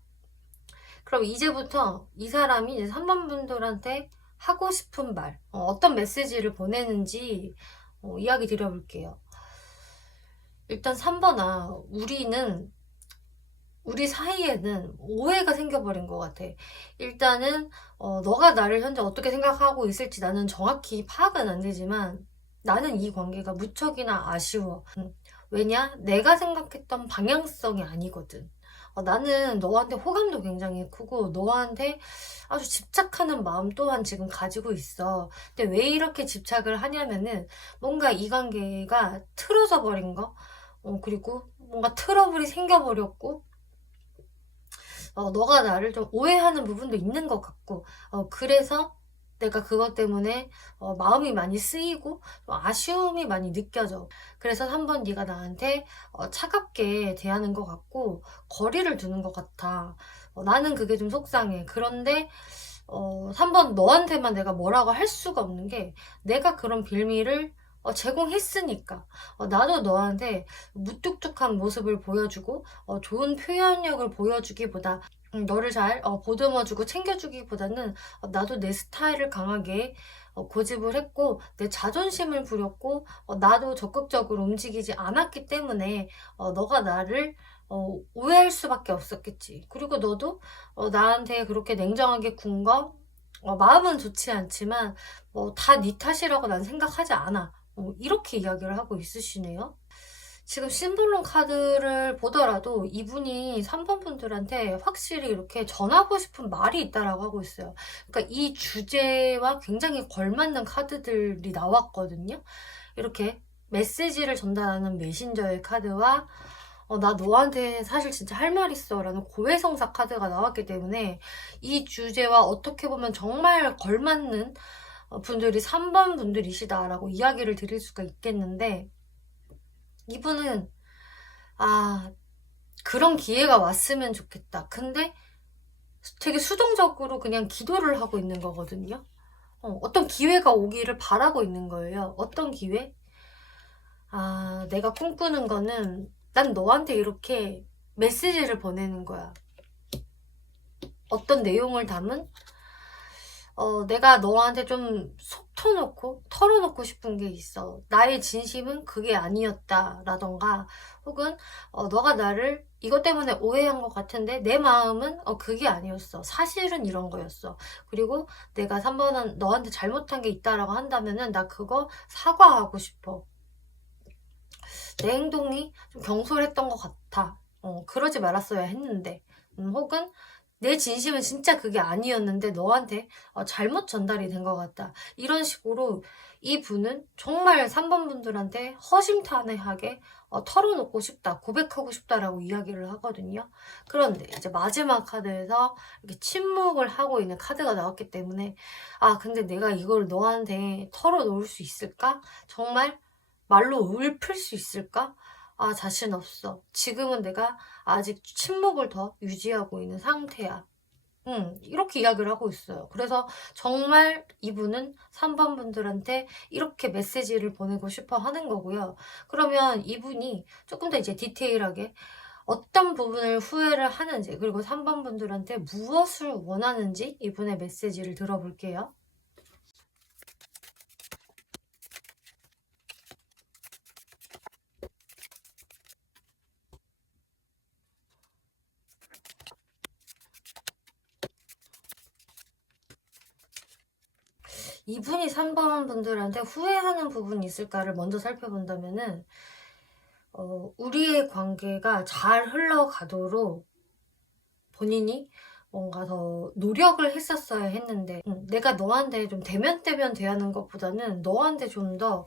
그럼 이제부터 이 사람이 이제 3번 분들한테 하고 싶은 말, 어떤 메시지를 보내는지 이야기 드려볼게요. 일단 3번아, 우리 사이에는 오해가 생겨버린 것 같아. 일단은 너가 나를 현재 어떻게 생각하고 있을지 나는 정확히 파악은 안 되지만 나는 이 관계가 무척이나 아쉬워. 왜냐? 내가 생각했던 방향성이 아니거든. 나는 너한테 호감도 굉장히 크고 너한테 아주 집착하는 마음 또한 지금 가지고 있어. 근데 왜 이렇게 집착을 하냐면은 뭔가 이 관계가 틀어져 버린 거, 그리고 뭔가 트러블이 생겨버렸고, 너가 나를 좀 오해하는 부분도 있는 것 같고, 그래서 내가 그것 때문에 마음이 많이 쓰이고 좀 아쉬움이 많이 느껴져. 그래서 한번 네가 나한테 차갑게 대하는 것 같고 거리를 두는 것 같아. 나는 그게 좀 속상해. 그런데 3번 너한테만 내가 뭐라고 할 수가 없는 게, 내가 그런 빌미를 제공했으니까. 나도 너한테 무뚝뚝한 모습을 보여주고 좋은 표현력을 보여주기보다, 너를 잘 보듬어주고 챙겨주기보다는 나도 내 스타일을 강하게 고집을 했고 내 자존심을 부렸고 나도 적극적으로 움직이지 않았기 때문에 너가 나를 오해할 수밖에 없었겠지. 그리고 너도 나한테 그렇게 냉정하게 군 거 마음은 좋지 않지만 뭐 다 네 탓이라고 난 생각하지 않아. 이렇게 이야기를 하고 있으시네요. 지금 심볼론 카드를 보더라도 이분이 3번 분들한테 확실히 이렇게 전하고 싶은 말이 있다라고 하고 있어요. 그러니까 이 주제와 굉장히 걸맞는 카드들이 나왔거든요. 이렇게 메시지를 전달하는 메신저의 카드와 나 너한테 사실 진짜 할 말 있어 라는 고해성사 카드가 나왔기 때문에 이 주제와 어떻게 보면 정말 걸맞는 분들이 3번 분들이시다라고 이야기를 드릴 수가 있겠는데, 이분은 그런 기회가 왔으면 좋겠다. 근데 되게 수동적으로 그냥 기도를 하고 있는 거거든요. 어떤 기회가 오기를 바라고 있는 거예요. 어떤 기회? 내가 꿈꾸는 거는 난 너한테 이렇게 메시지를 보내는 거야. 어떤 내용을 담은 내가 너한테 좀 속 터놓고 털어놓고 싶은 게 있어. 나의 진심은 그게 아니었다 라던가, 혹은 너가 나를 이것 때문에 오해한 것 같은데 내 마음은 그게 아니었어. 사실은 이런 거였어. 그리고 내가 3번은 너한테 잘못한 게 있다라고 한다면은 나 그거 사과하고 싶어. 내 행동이 좀 경솔했던 것 같아. 그러지 말았어야 했는데. 혹은 내 진심은 진짜 그게 아니었는데 너한테 잘못 전달이 된 것 같다. 이런 식으로 이분은 정말 3번 분들한테 허심탄회하게 털어놓고 싶다, 고백하고 싶다라고 이야기를 하거든요. 그런데 이제 마지막 카드에서 이렇게 침묵을 하고 있는 카드가 나왔기 때문에, 근데 내가 이걸 너한테 털어놓을 수 있을까? 정말 말로 읊을 수 있을까? 자신 없어. 지금은 내가 아직 침묵을 더 유지하고 있는 상태야. 이렇게 이야기를 하고 있어요. 그래서 정말 이분은 3번 분들한테 이렇게 메시지를 보내고 싶어 하는 거고요. 그러면 이분이 조금 더 이제 디테일하게 어떤 부분을 후회를 하는지, 그리고 3번 분들한테 무엇을 원하는지 이분의 메시지를 들어볼게요. 이분이 3번 분들한테 후회하는 부분이 있을까를 먼저 살펴본다면은, 우리의 관계가 잘 흘러가도록 본인이 뭔가 더 노력을 했었어야 했는데, 내가 너한테 좀 대면대면 대하는 것보다는 너한테 좀 더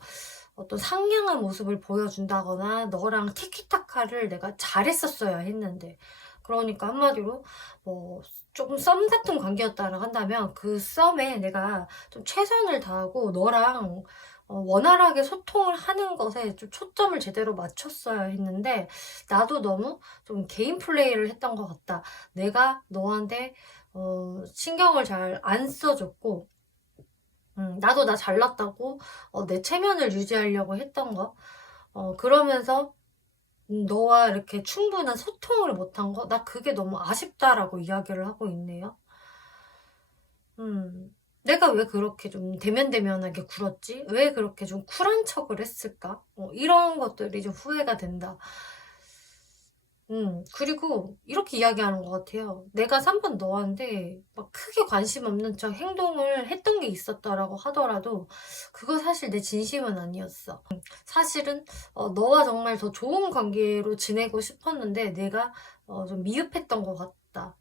어떤 상냥한 모습을 보여준다거나 너랑 티키타카를 내가 잘했었어야 했는데, 그러니까 한마디로 뭐 조금 썸 같은 관계였다라 한다면 그 썸에 내가 좀 최선을 다하고 너랑 원활하게 소통을 하는 것에 좀 초점을 제대로 맞췄어야 했는데, 나도 너무 좀 개인 플레이를 했던 것 같다. 내가 너한테 신경을 잘 안 써줬고, 나도 나 잘났다고 내 체면을 유지하려고 했던 거, 그러면서 너와 이렇게 충분한 소통을 못한 거, 나 그게 너무 아쉽다라고 이야기를 하고 있네요. 내가 왜 그렇게 좀 대면대면하게 굴었지? 왜 그렇게 좀 쿨한 척을 했을까? 이런 것들이 좀 후회가 된다. 그리고 이렇게 이야기하는 것 같아요. 내가 3번 너한테 막 크게 관심 없는 척 행동을 했던 게 있었다라고 하더라도 그거 사실 내 진심은 아니었어. 사실은 너와 정말 더 좋은 관계로 지내고 싶었는데 내가 좀 미흡했던 것 같다.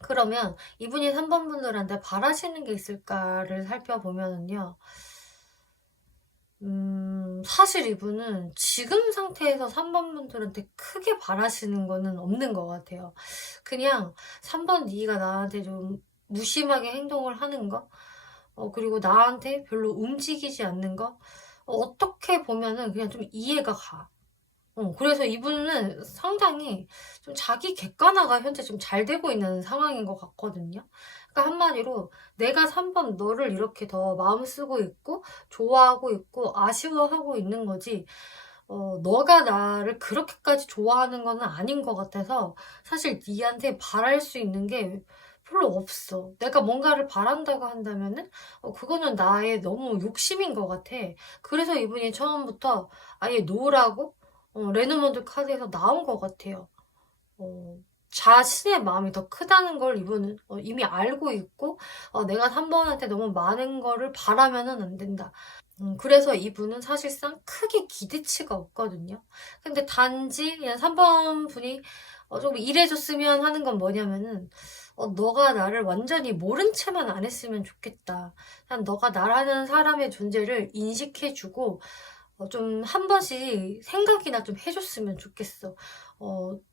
그러면 이분이 3번 분들한테 바라시는 게 있을까를 살펴보면은요. 사실 이분은 지금 상태에서 3번 분들한테 크게 바라시는 거는 없는 것 같아요. 그냥 3번 네가 나한테 좀 무심하게 행동을 하는 거, 그리고 나한테 별로 움직이지 않는 거, 어떻게 보면은 그냥 좀 이해가 가. 그래서 이분은 상당히 좀 자기 객관화가 현재 좀 잘 되고 있는 상황인 것 같거든요. 그러니까 한마디로 내가 3번 너를 이렇게 더 마음 쓰고 있고 좋아하고 있고 아쉬워하고 있는 거지, 너가 나를 그렇게까지 좋아하는 거는 아닌 것 같아서 사실 니한테 바랄 수 있는 게 별로 없어. 내가 뭔가를 바란다고 한다면은 그거는 나의 너무 욕심인 것 같아. 그래서 이분이 처음부터 아예 노라고 레노먼드 카드에서 나온 것 같아요. 어, 자신의 마음이 더 크다는 걸 이분은 이미 알고 있고, 내가 3번한테 너무 많은 거를 바라면은 안 된다. 그래서 이분은 사실상 크게 기대치가 없거든요. 근데 단지 그냥 3번 분이 좀 이래줬으면 하는 건 뭐냐면은, 너가 나를 완전히 모른 채만 안 했으면 좋겠다. 그냥 너가 나라는 사람의 존재를 인식해주고, 좀 한 번씩 생각이나 좀 해줬으면 좋겠어.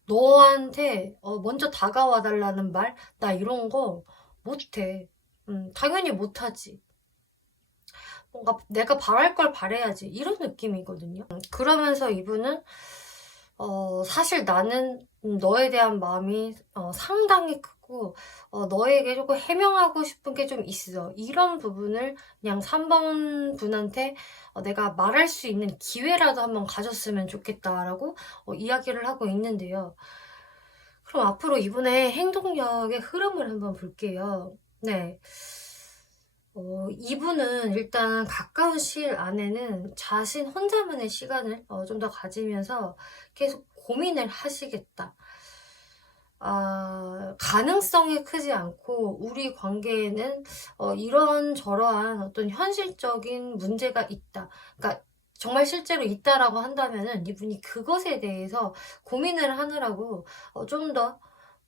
너한테 먼저 다가와 달라는 말, 나 이런 거 못해. 당연히 못하지. 뭔가 내가 바랄 걸 바래야지. 이런 느낌이거든요. 그러면서 이분은 사실 나는 너에 대한 마음이 상당히 크고 너에게 조금 해명하고 싶은 게 좀 있어. 이런 부분을 그냥 3번 분한테 내가 말할 수 있는 기회라도 한번 가졌으면 좋겠다라고 이야기를 하고 있는데요. 그럼 앞으로 이분의 행동력의 흐름을 한번 볼게요. 네. 이분은 일단 가까운 시일 안에는 자신 혼자만의 시간을 좀 더 가지면서 계속 고민을 하시겠다. 가능성이 크지 않고 우리 관계에는 이런저러한 어떤 현실적인 문제가 있다. 그러니까 정말 실제로 있다라고 한다면은 이분이 그것에 대해서 고민을 하느라고 좀 더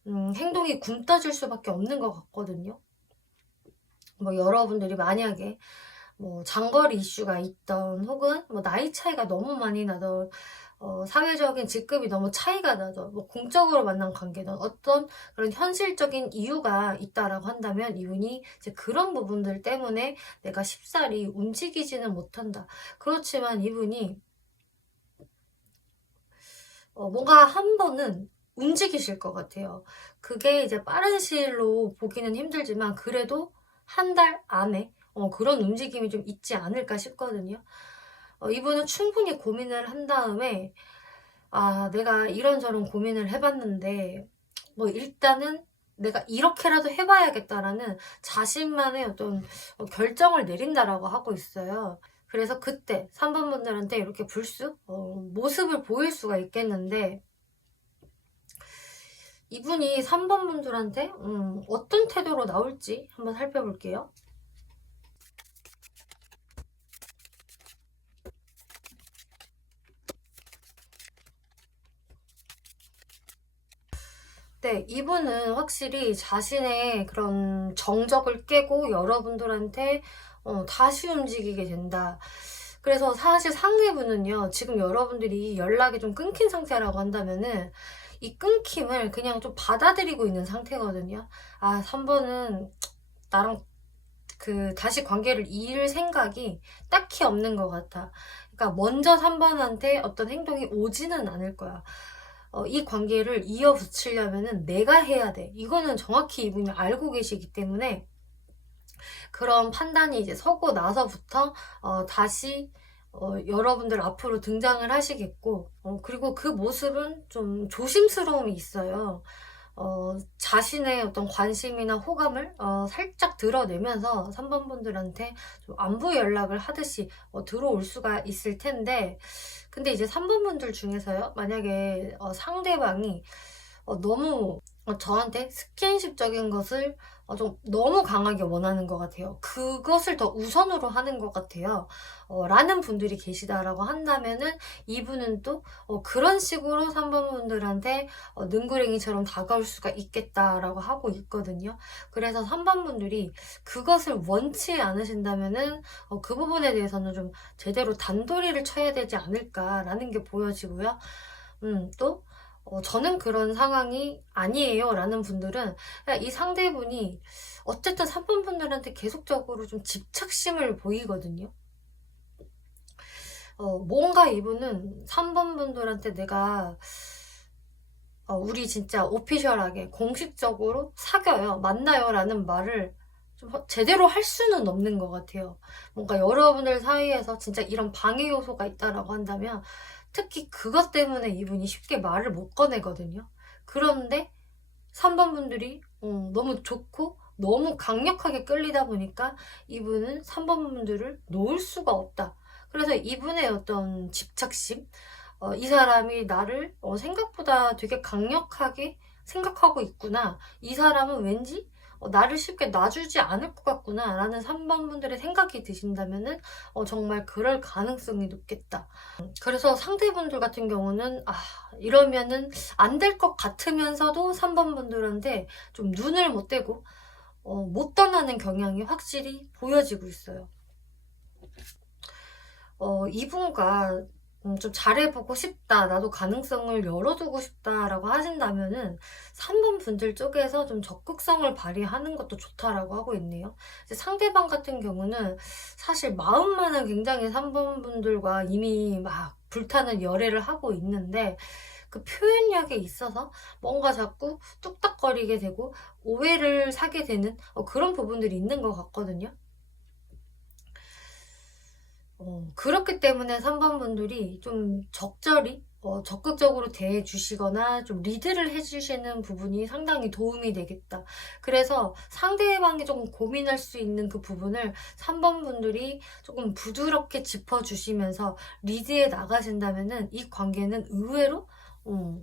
행동이 굼떠질 수밖에 없는 것 같거든요. 뭐 여러분들이 만약에 뭐 장거리 이슈가 있던, 혹은 뭐 나이 차이가 너무 많이 나던, 사회적인 직급이 너무 차이가 나던, 뭐 공적으로 만난 관계든 어떤 그런 현실적인 이유가 있다라고 한다면 이분이 이제 그런 부분들 때문에 내가 쉽사리 움직이지는 못한다. 그렇지만 이분이 뭔가 한 번은 움직이실 것 같아요. 그게 이제 빠른 시일로 보기는 힘들지만 그래도 한 달 안에 그런 움직임이 좀 있지 않을까 싶거든요. 이분은 충분히 고민을 한 다음에 '아 내가 이런저런 고민을 해 봤는데 뭐 일단은 내가 이렇게라도 해 봐야겠다.'라는 자신만의 어떤 결정을 내린다라고 하고 있어요. 그래서 그때 3번 분들한테 이렇게 불쑥 모습을 보일 수가 있겠는데, 이분이 3번 분들한테 어떤 태도로 나올지 한번 살펴볼게요. 네. 이분은 확실히 자신의 그런 정적을 깨고 여러분들한테 다시 움직이게 된다. 그래서 사실 상대분은요, 지금 여러분들이 연락이 좀 끊긴 상태라고 한다면은 이 끊김을 그냥 좀 받아들이고 있는 상태거든요. '아 3 번은 나랑 다시 관계를 이을 생각이 딱히 없는 것 같아.' 그러니까 먼저 3 번한테 어떤 행동이 오지는 않을 거야. '이 관계를 이어붙이려면은 내가 해야 돼.' 이거는 정확히 이분이 알고 계시기 때문에 그런 판단이 이제 서고 나서부터 다시 여러분들 앞으로 등장을 하시겠고, 그리고 그 모습은 좀 조심스러움이 있어요. 자신의 어떤 관심이나 호감을 살짝 드러내면서 3번 분들한테 좀 안부 연락을 하듯이 들어올 수가 있을 텐데, 근데 이제 3번 분들 중에서요, 만약에 상대방이 너무 저한테 스킨십적인 것을 좀 너무 강하게 원하는 것 같아요. 그것을 더 우선으로 하는 것 같아요. 라는 분들이 계시다라고 한다면은, 이분은 또 그런 식으로 3번 분들한테 능구랭이처럼 다가올 수가 있겠다라고 하고 있거든요. 그래서 3번 분들이 그것을 원치 않으신다면은 그 부분에 대해서는 좀 제대로 단도리를 쳐야 되지 않을까라는 게 보여지고요. 또 "저는 그런 상황이 아니에요."라는 분들은 그냥 이 상대분이 어쨌든 3번 분들한테 계속적으로 좀 집착심을 보이거든요. 뭔가 이분은 3번 분들한테 내가 "우리 진짜 오피셜하게 공식적으로 사귀어요. 만나요."라는 말을 좀 제대로 할 수는 없는 것 같아요. 뭔가 여러분들 사이에서 진짜 이런 방해 요소가 있다라고 한다면 특히 그것 때문에 이분이 쉽게 말을 못 꺼내거든요. 그런데 3번 분들이 너무 좋고 너무 강력하게 끌리다 보니까 이분은 3번 분들을 놓을 수가 없다. 그래서 이분의 어떤 집착심, '이 사람이 나를 생각보다 되게 강력하게 생각하고 있구나. 이 사람은 왠지 나를 쉽게 놔주지 않을 것 같구나.'라는 3번 분들의 생각이 드신다면은 정말 그럴 가능성이 높겠다. 그래서 상대분들 같은 경우는 이러면은 안 될 것 같으면서도 3번 분들한테 좀 눈을 못 떼고 못 떠나는 경향이 확실히 보여지고 있어요. 이분과 좀 '잘해 보고 싶다. 나도 가능성을 열어 두고 싶다.'라고 하신다면은 3번 분들 쪽에서 좀 적극성을 발휘하는 것도 좋다라고 하고 있네요. 이제 상대방 같은 경우는 사실 마음만은 굉장히 3번 분들과 이미 막 불타는 열애를 하고 있는데, 그 표현력에 있어서 뭔가 자꾸 뚝딱거리게 되고 오해를 사게 되는 그런 부분들이 있는 것 같거든요. 그렇기 때문에 3번 분들이 좀 적절히 적극적으로 대해 주시거나 좀 리드를 해 주시는 부분이 상당히 도움이 되겠다. 그래서 상대방이 조금 고민할 수 있는 그 부분을 3번 분들이 조금 부드럽게 짚어 주시면서 리드해 나가신다면은 이 관계는 의외로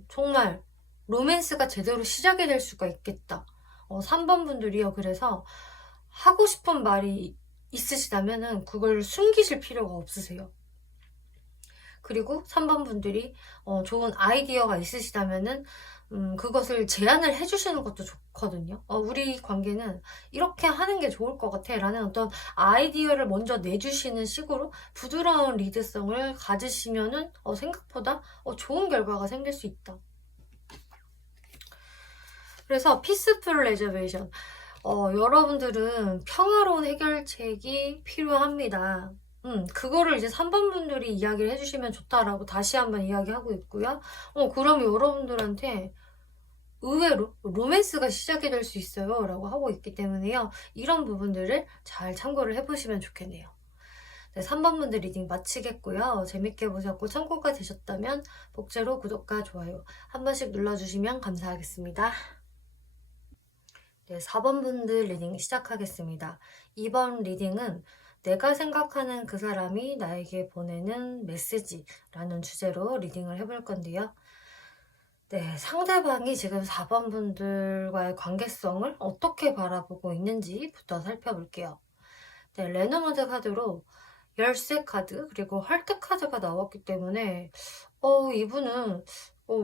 정말 로맨스가 제대로 시작이 될 수가 있겠다. 3번 분들이요. 그래서 하고 싶은 말이 있으시다면은 그걸 숨기실 필요가 없으세요. 그리고 3번 분들이 좋은 아이디어가 있으시다면은 그것을 제안을 해 주시는 것도 좋거든요. "우리 관계는 이렇게 하는 게 좋을 것 같아."라는 어떤 아이디어를 먼저 내주시는 식으로 부드러운 리드성을 가지시면은 생각보다 좋은 결과가 생길 수 있다. 그래서 피스풀 레저베이션, 여러분들은 평화로운 해결책이 필요합니다. 그거를 이제 3번 분들이 이야기를 해 주시면 좋다라고 다시 한번 이야기하고 있고요. 그럼 여러분들한테 의외로 로맨스가 시작이 될 수 있어요 라고 하고 있기 때문에요. 이런 부분들을 잘 참고를 해보시면 좋겠네요. 네, 3번 분들 리딩 마치겠고요. 재밌게 보셨고 참고가 되셨다면 복제로 구독과 좋아요 한 번씩 눌러주시면 감사하겠습니다. 네, 4번 분들 리딩 시작하겠습니다. 이번 리딩은 내가 생각하는 그 사람이 나에게 보내는 메시지라는 주제로 리딩을 해볼 건데요. 네, 상대방이 지금 4번 분들과의 관계성을 어떻게 바라보고 있는지부터 살펴볼게요. 네, 레노모드 카드로 열쇠 카드 그리고 할트 카드가 나왔기 때문에 이분은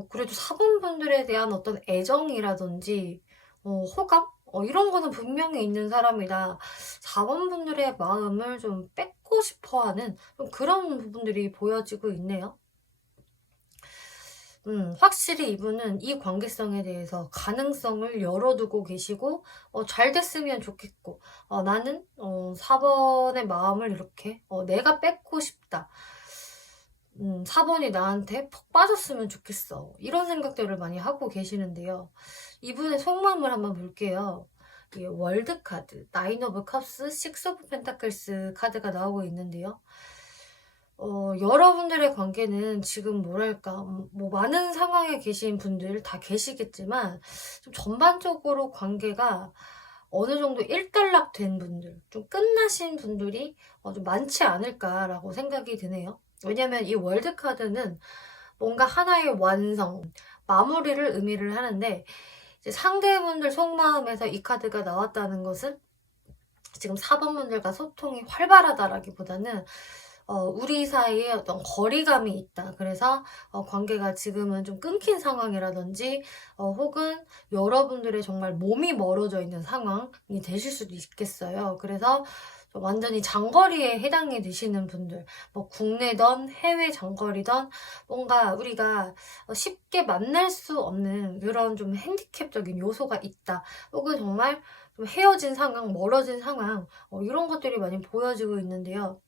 그래도 4번 분들에 대한 어떤 애정이라든지 호감? 이런 거는 분명히 있는 사람이다. 4번 분들의 마음을 좀 뺏고 싶어 하는 그런 부분들이 보여지고 있네요. 확실히 이분은 이 관계성에 대해서 가능성을 열어두고 계시고, 잘 됐으면 좋겠고, 나는 4번의 마음을 이렇게 내가 뺏고 싶다. 4번이 나한테 푹 빠졌으면 좋겠어. 이런 생각들을 많이 하고 계시는데요. 이분의 속마음을 한번 볼게요. 이게 월드 카드, 나인 오브 컵스, 식스 오브 펜타클스 카드가 나오고 있는데요. 여러분들의 관계는 지금 뭐랄까, 뭐 많은 상황에 계신 분들 다 계시겠지만, 좀 전반적으로 관계가 어느 정도 일단락된 분들, 좀 끝나신 분들이 좀 많지 않을까라고 생각이 드네요. 왜냐면 이 월드카드는 뭔가 하나의 완성, 마무리를 의미를 하는데, 이제 상대분들 속마음에서 이 카드가 나왔다는 것은 지금 4번 분들과 소통이 활발하다라기보다는 우리 사이에 어떤 거리감이 있다. 그래서 관계가 지금은 좀 끊긴 상황이라든지 혹은 여러분들의 정말 몸이 멀어져 있는 상황이 되실 수도 있겠어요. 그래서 완전히 장거리에 해당이 되시는 분들, 뭐 국내든 해외 장거리든 뭔가 우리가 쉽게 만날 수 없는 그런 좀 핸디캡적인 요소가 있다. 혹은 정말 좀 헤어진 상황, 멀어진 상황, 이런 것들이 많이 보여지고 있는데요.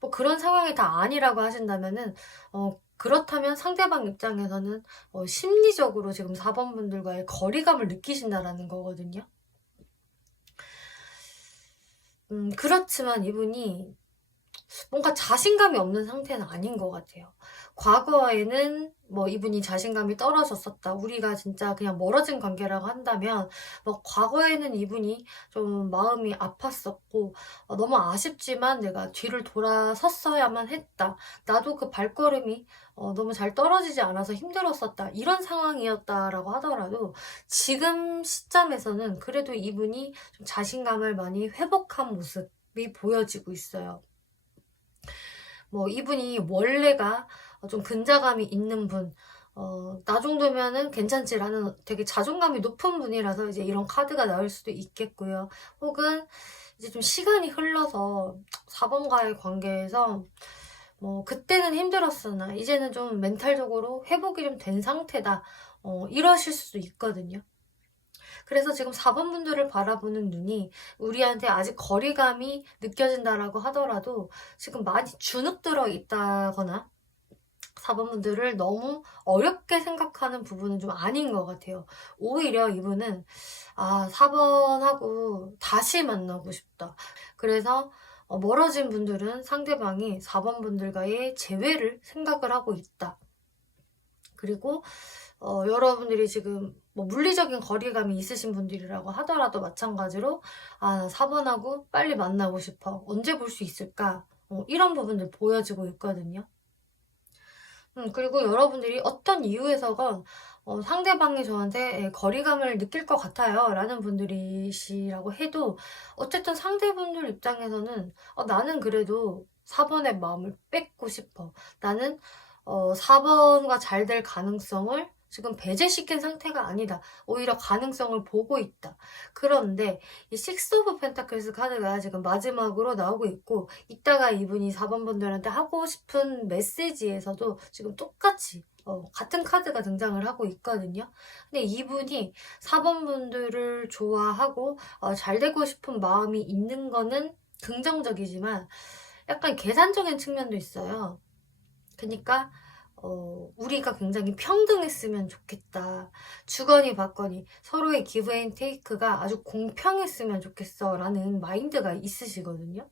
뭐 그런 상황이 다 아니라고 하신다면은 그렇다면 상대방 입장에서는 심리적으로 지금 4번 분들과의 거리감을 느끼신다라는 거거든요. 그렇지만 이분이 뭔가 자신감이 없는 상태는 아닌 것 같아요. 과거에는 뭐 이분이 자신감이 떨어졌었다. 우리가 진짜 그냥 멀어진 관계라고 한다면 뭐 과거에는 이분이 좀 마음이 아팠었고 너무 아쉽지만 내가 뒤를 돌아섰어야만 했다. 나도 그 발걸음이 너무 잘 떨어지지 않아서 힘들었었다. 이런 상황이었다라고 하더라도 지금 시점에서는 그래도 이분이 좀 자신감을 많이 회복한 모습이 보여지고 있어요. 뭐 이분이 원래가 좀 근자감이 있는 분, 나 정도면은 괜찮지라는 되게 자존감이 높은 분이라서 이제 이런 카드가 나올 수도 있겠고요. 혹은 이제 좀 시간이 흘러서 4번과의 관계에서 뭐 그때는 힘들었으나 이제는 좀 멘탈적으로 회복이 좀 된 상태다. 이러실 수도 있거든요. 그래서 지금 4번 분들을 바라보는 눈이 우리한테 아직 거리감이 느껴진다라고 하더라도 지금 많이 주눅들어 있다거나 4번 분들을 너무 어렵게 생각하는 부분은 좀 아닌 것 같아요. 오히려 이분은 4번하고 다시 만나고 싶다. 그래서 멀어진 분들은 상대방이 4번 분들과의 재회를 생각을 하고 있다. 그리고 여러분들이 지금 뭐 물리적인 거리감이 있으신 분들이라고 하더라도 마찬가지로 4번하고 빨리 만나고 싶어. 언제 볼 수 있을까? 이런 부분들 보여지고 있거든요. 그리고 여러분들이 어떤 이유에서건 상대방이 저한테 거리감을 느낄 것 같아요 라는 분들이시라고 해도 어쨌든 상대분들 입장에서는 나는 그래도 4번의 마음을 뺏고 싶어. 나는 4번과 잘 될 가능성을 지금 배제시킨 상태가 아니다. 오히려 가능성을 보고 있다. 그런데 이 식스 오브 펜타클스 카드가 지금 마지막으로 나오고 있고 이따가 이분이 4번 분들한테 하고 싶은 메시지에서도 지금 똑같이 같은 카드가 등장을 하고 있거든요. 근데 이분이 4번 분들을 좋아하고 잘 되고 싶은 마음이 있는 거는 긍정적이지만 약간 계산적인 측면도 있어요. 그러니까 우리가 굉장히 평등했으면 좋겠다. 주거니 받거니 서로의 기브 앤 테이크가 아주 공평했으면 좋겠어 라는 마인드가 있으시거든요.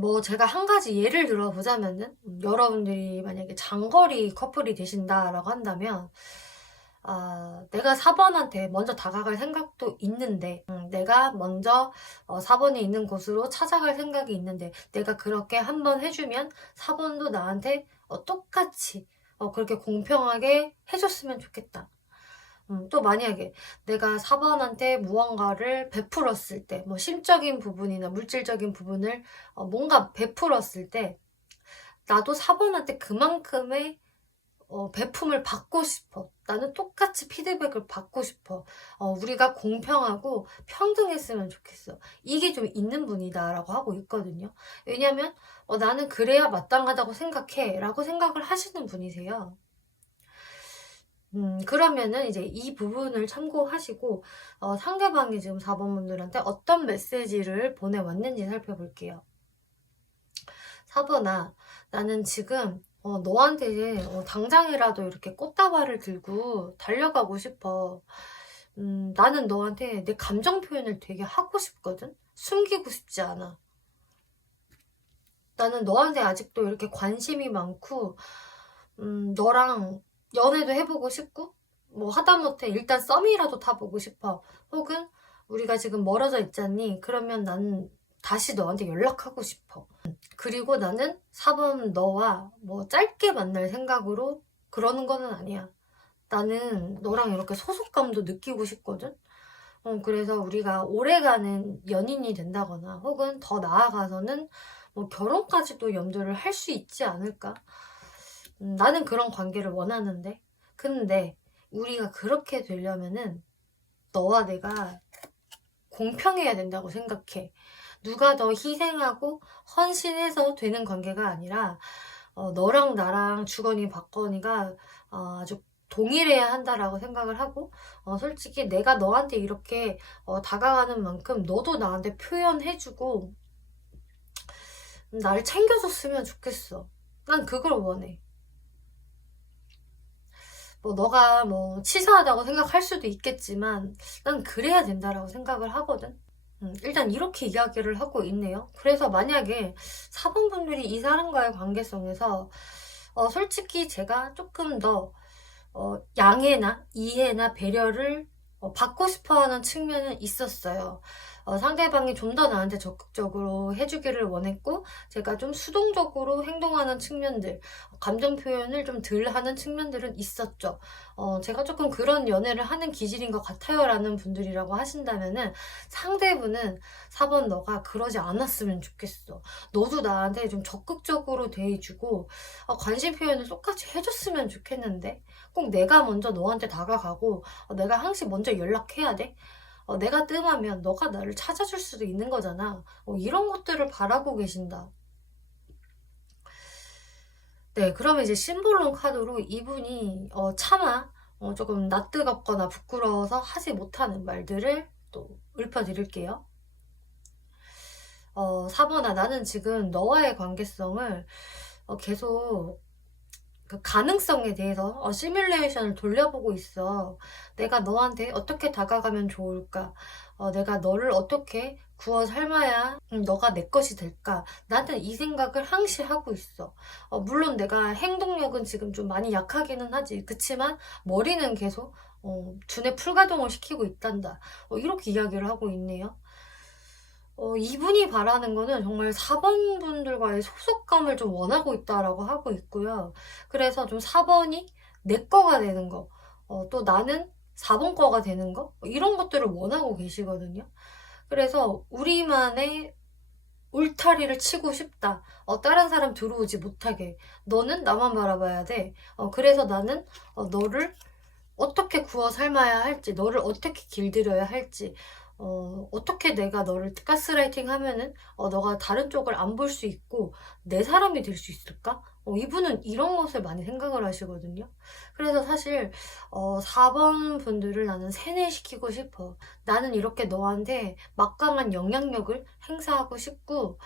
뭐 제가 한 가지 예를 들어보자면은, 여러분들이 만약에 장거리 커플이 되신다라고 한다면, 내가 4번한테 먼저 다가갈 생각도 있는데, 내가 먼저 4번이 있는 곳으로 찾아갈 생각이 있는데, 내가 그렇게 한번 해주면 4번도 나한테 똑같이 그렇게 공평하게 해줬으면 좋겠다. 또 만약에 내가 4번한테 무언가를 베풀었을 때, 뭐 심적인 부분이나 물질적인 부분을 뭔가 베풀었을 때, 나도 4번한테 그만큼의 베품을 받고 싶어. 나는 똑같이 피드백을 받고 싶어. 우리가 공평하고 평등했으면 좋겠어. 이게 좀 있는 분이다라고 하고 있거든요. 왜냐면 나는 그래야 마땅하다고 생각해 라고 생각을 하시는 분이세요. 그러면은 이제 이 부분을 참고하시고 상대방이 지금 4번 분들한테 어떤 메시지를 보내왔는지 살펴볼게요. 4번아, 나는 지금 너한테 당장이라도 이렇게 꽃다발을 들고 달려가고 싶어. 나는 너한테 내 감정 표현을 되게 하고 싶거든? 숨기고 싶지 않아. 나는 너한테 아직도 이렇게 관심이 많고, 너랑 연애도 해보고 싶고, 뭐 하다못해 일단 썸이라도 타보고 싶어. 혹은 우리가 지금 멀어져 있잖니? 그러면 난 다시 너한테 연락하고 싶어. 그리고 나는 4번 너와 뭐 짧게 만날 생각으로 그러는 거는 아니야. 나는 너랑 이렇게 소속감도 느끼고 싶거든? 그래서 우리가 오래가는 연인이 된다거나 혹은 더 나아가서는 뭐 결혼까지도 염두를 할 수 있지 않을까? 나는 그런 관계를 원하는데, 근데 우리가 그렇게 되려면은 너와 내가 공평해야 된다고 생각해. 누가 더 희생하고 헌신해서 되는 관계가 아니라 너랑 나랑 주거니 받거니가 아주 동일해야 한다라고 생각을 하고, 솔직히 내가 너한테 이렇게 다가가는 만큼 너도 나한테 표현해주고 날 챙겨줬으면 좋겠어. 난 그걸 원해. 뭐 너가 뭐 치사하다고 생각할 수도 있겠지만 난 그래야 된다라고 생각을 하거든. 일단 이렇게 이야기를 하고 있네요. 그래서 만약에 4번 분들이 이 사람과의 관계성에서 솔직히 제가 조금 더 양해나 이해나 배려를 받고 싶어하는 측면은 있었어요. 상대방이 좀 더 나한테 적극적으로 해주기를 원했고, 제가 좀 수동적으로 행동하는 측면들, 감정 표현을 좀 덜 하는 측면들은 있었죠. 제가 조금 그런 연애를 하는 기질인 것 같아요 라는 분들이라고 하신다면은, 상대분은 4번 너가 그러지 않았으면 좋겠어. 너도 나한테 좀 적극적으로 대해주고 관심 표현을 똑같이 해줬으면 좋겠는데, 꼭 내가 먼저 너한테 다가가고 내가 항상 먼저 연락해야 돼? 내가 뜸하면 너가 나를 찾아줄 수도 있는 거잖아. 이런 것들을 바라고 계신다. 네, 그러면 이제 심볼론 카드로 이분이 차마 조금 낯뜨겁거나 부끄러워서 하지 못하는 말들을 또 읊어드릴게요. 4번아, 나는 지금 너와의 관계성을 계속 그 가능성에 대해서 시뮬레이션을 돌려보고 있어. 내가 너한테 어떻게 다가가면 좋을까? 내가 너를 어떻게 구워 삶아야 너가 내 것이 될까? 나는 이 생각을 항시 하고 있어. 물론 내가 행동력은 지금 좀 많이 약하기는 하지. 그치만 머리는 계속 두뇌 풀가동을 시키고 있단다. 이렇게 이야기를 하고 있네요. 이분이 바라는 거는 정말 4번 분들과의 소속감을 좀 원하고 있다라고 하고 있고요. 그래서 좀 4번이 내 거가 되는 거, 또 나는 4번 거가 되는 거, 이런 것들을 원하고 계시거든요. 그래서 우리만의 울타리를 치고 싶다. 다른 사람 들어오지 못하게. 너는 나만 바라봐야 돼. 그래서 나는 너를 어떻게 구워 삶아야 할지, 너를 어떻게 길들여야 할지, 어떻게 내가 너를 가스라이팅 하면은 너가 다른 쪽을 안 볼 수 있고 내 사람이 될 수 있을까? 이분은 이런 것을 많이 생각을 하시거든요. 그래서 사실 4번 분들을 나는 세뇌시키고 싶어. 나는 이렇게 너한테 막강한 영향력을 행사하고 싶고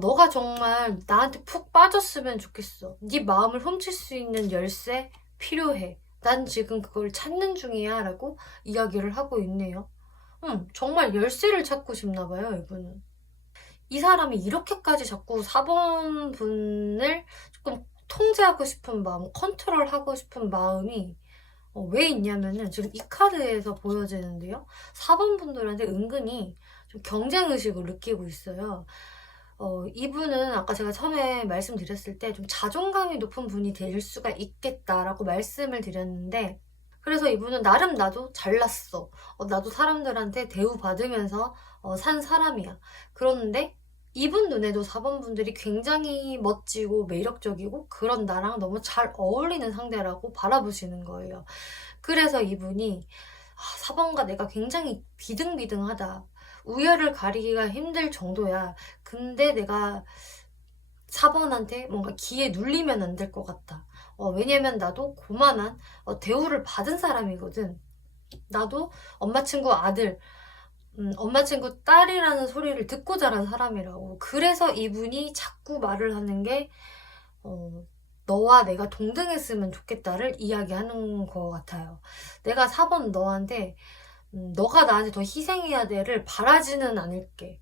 너가 정말 나한테 푹 빠졌으면 좋겠어. 네 마음을 훔칠 수 있는 열쇠 필요해. 난 지금 그걸 찾는 중이야. 라고 이야기를 하고 있네요. 정말 열쇠를 찾고 싶나 봐요, 이분은. 이 사람이 이렇게까지 자꾸 4번 분을 조금 통제하고 싶은 마음, 컨트롤하고 싶은 마음이 왜 있냐면은 지금 이 카드에서 보여지는데요. 4번 분들한테 은근히 좀 경쟁의식을 느끼고 있어요. 이분은 아까 제가 처음에 말씀드렸을 때 좀 자존감이 높은 분이 될 수가 있겠다라고 말씀을 드렸는데, 그래서 이분은 나름 나도 잘났어. 나도 사람들한테 대우받으면서 산 사람이야. 그런데 이분 눈에도 4번 분들이 굉장히 멋지고 매력적이고 그런 나랑 너무 잘 어울리는 상대라고 바라보시는 거예요. 그래서 이분이 4번과 내가 굉장히 비등비등하다. 우열을 가리기가 힘들 정도야. 근데 내가 4번한테 뭔가 기에 눌리면 안 될 것 같다. 왜냐면 나도 고만한 대우를 받은 사람이거든. 나도 엄마 친구 아들, 엄마 친구 딸이라는 소리를 듣고 자란 사람이라고. 그래서 이분이 자꾸 말을 하는 게 너와 내가 동등했으면 좋겠다를 이야기하는 것 같아요. 내가 4번 너한테 너가 나한테 더 희생해야 돼를 바라지는 않을게.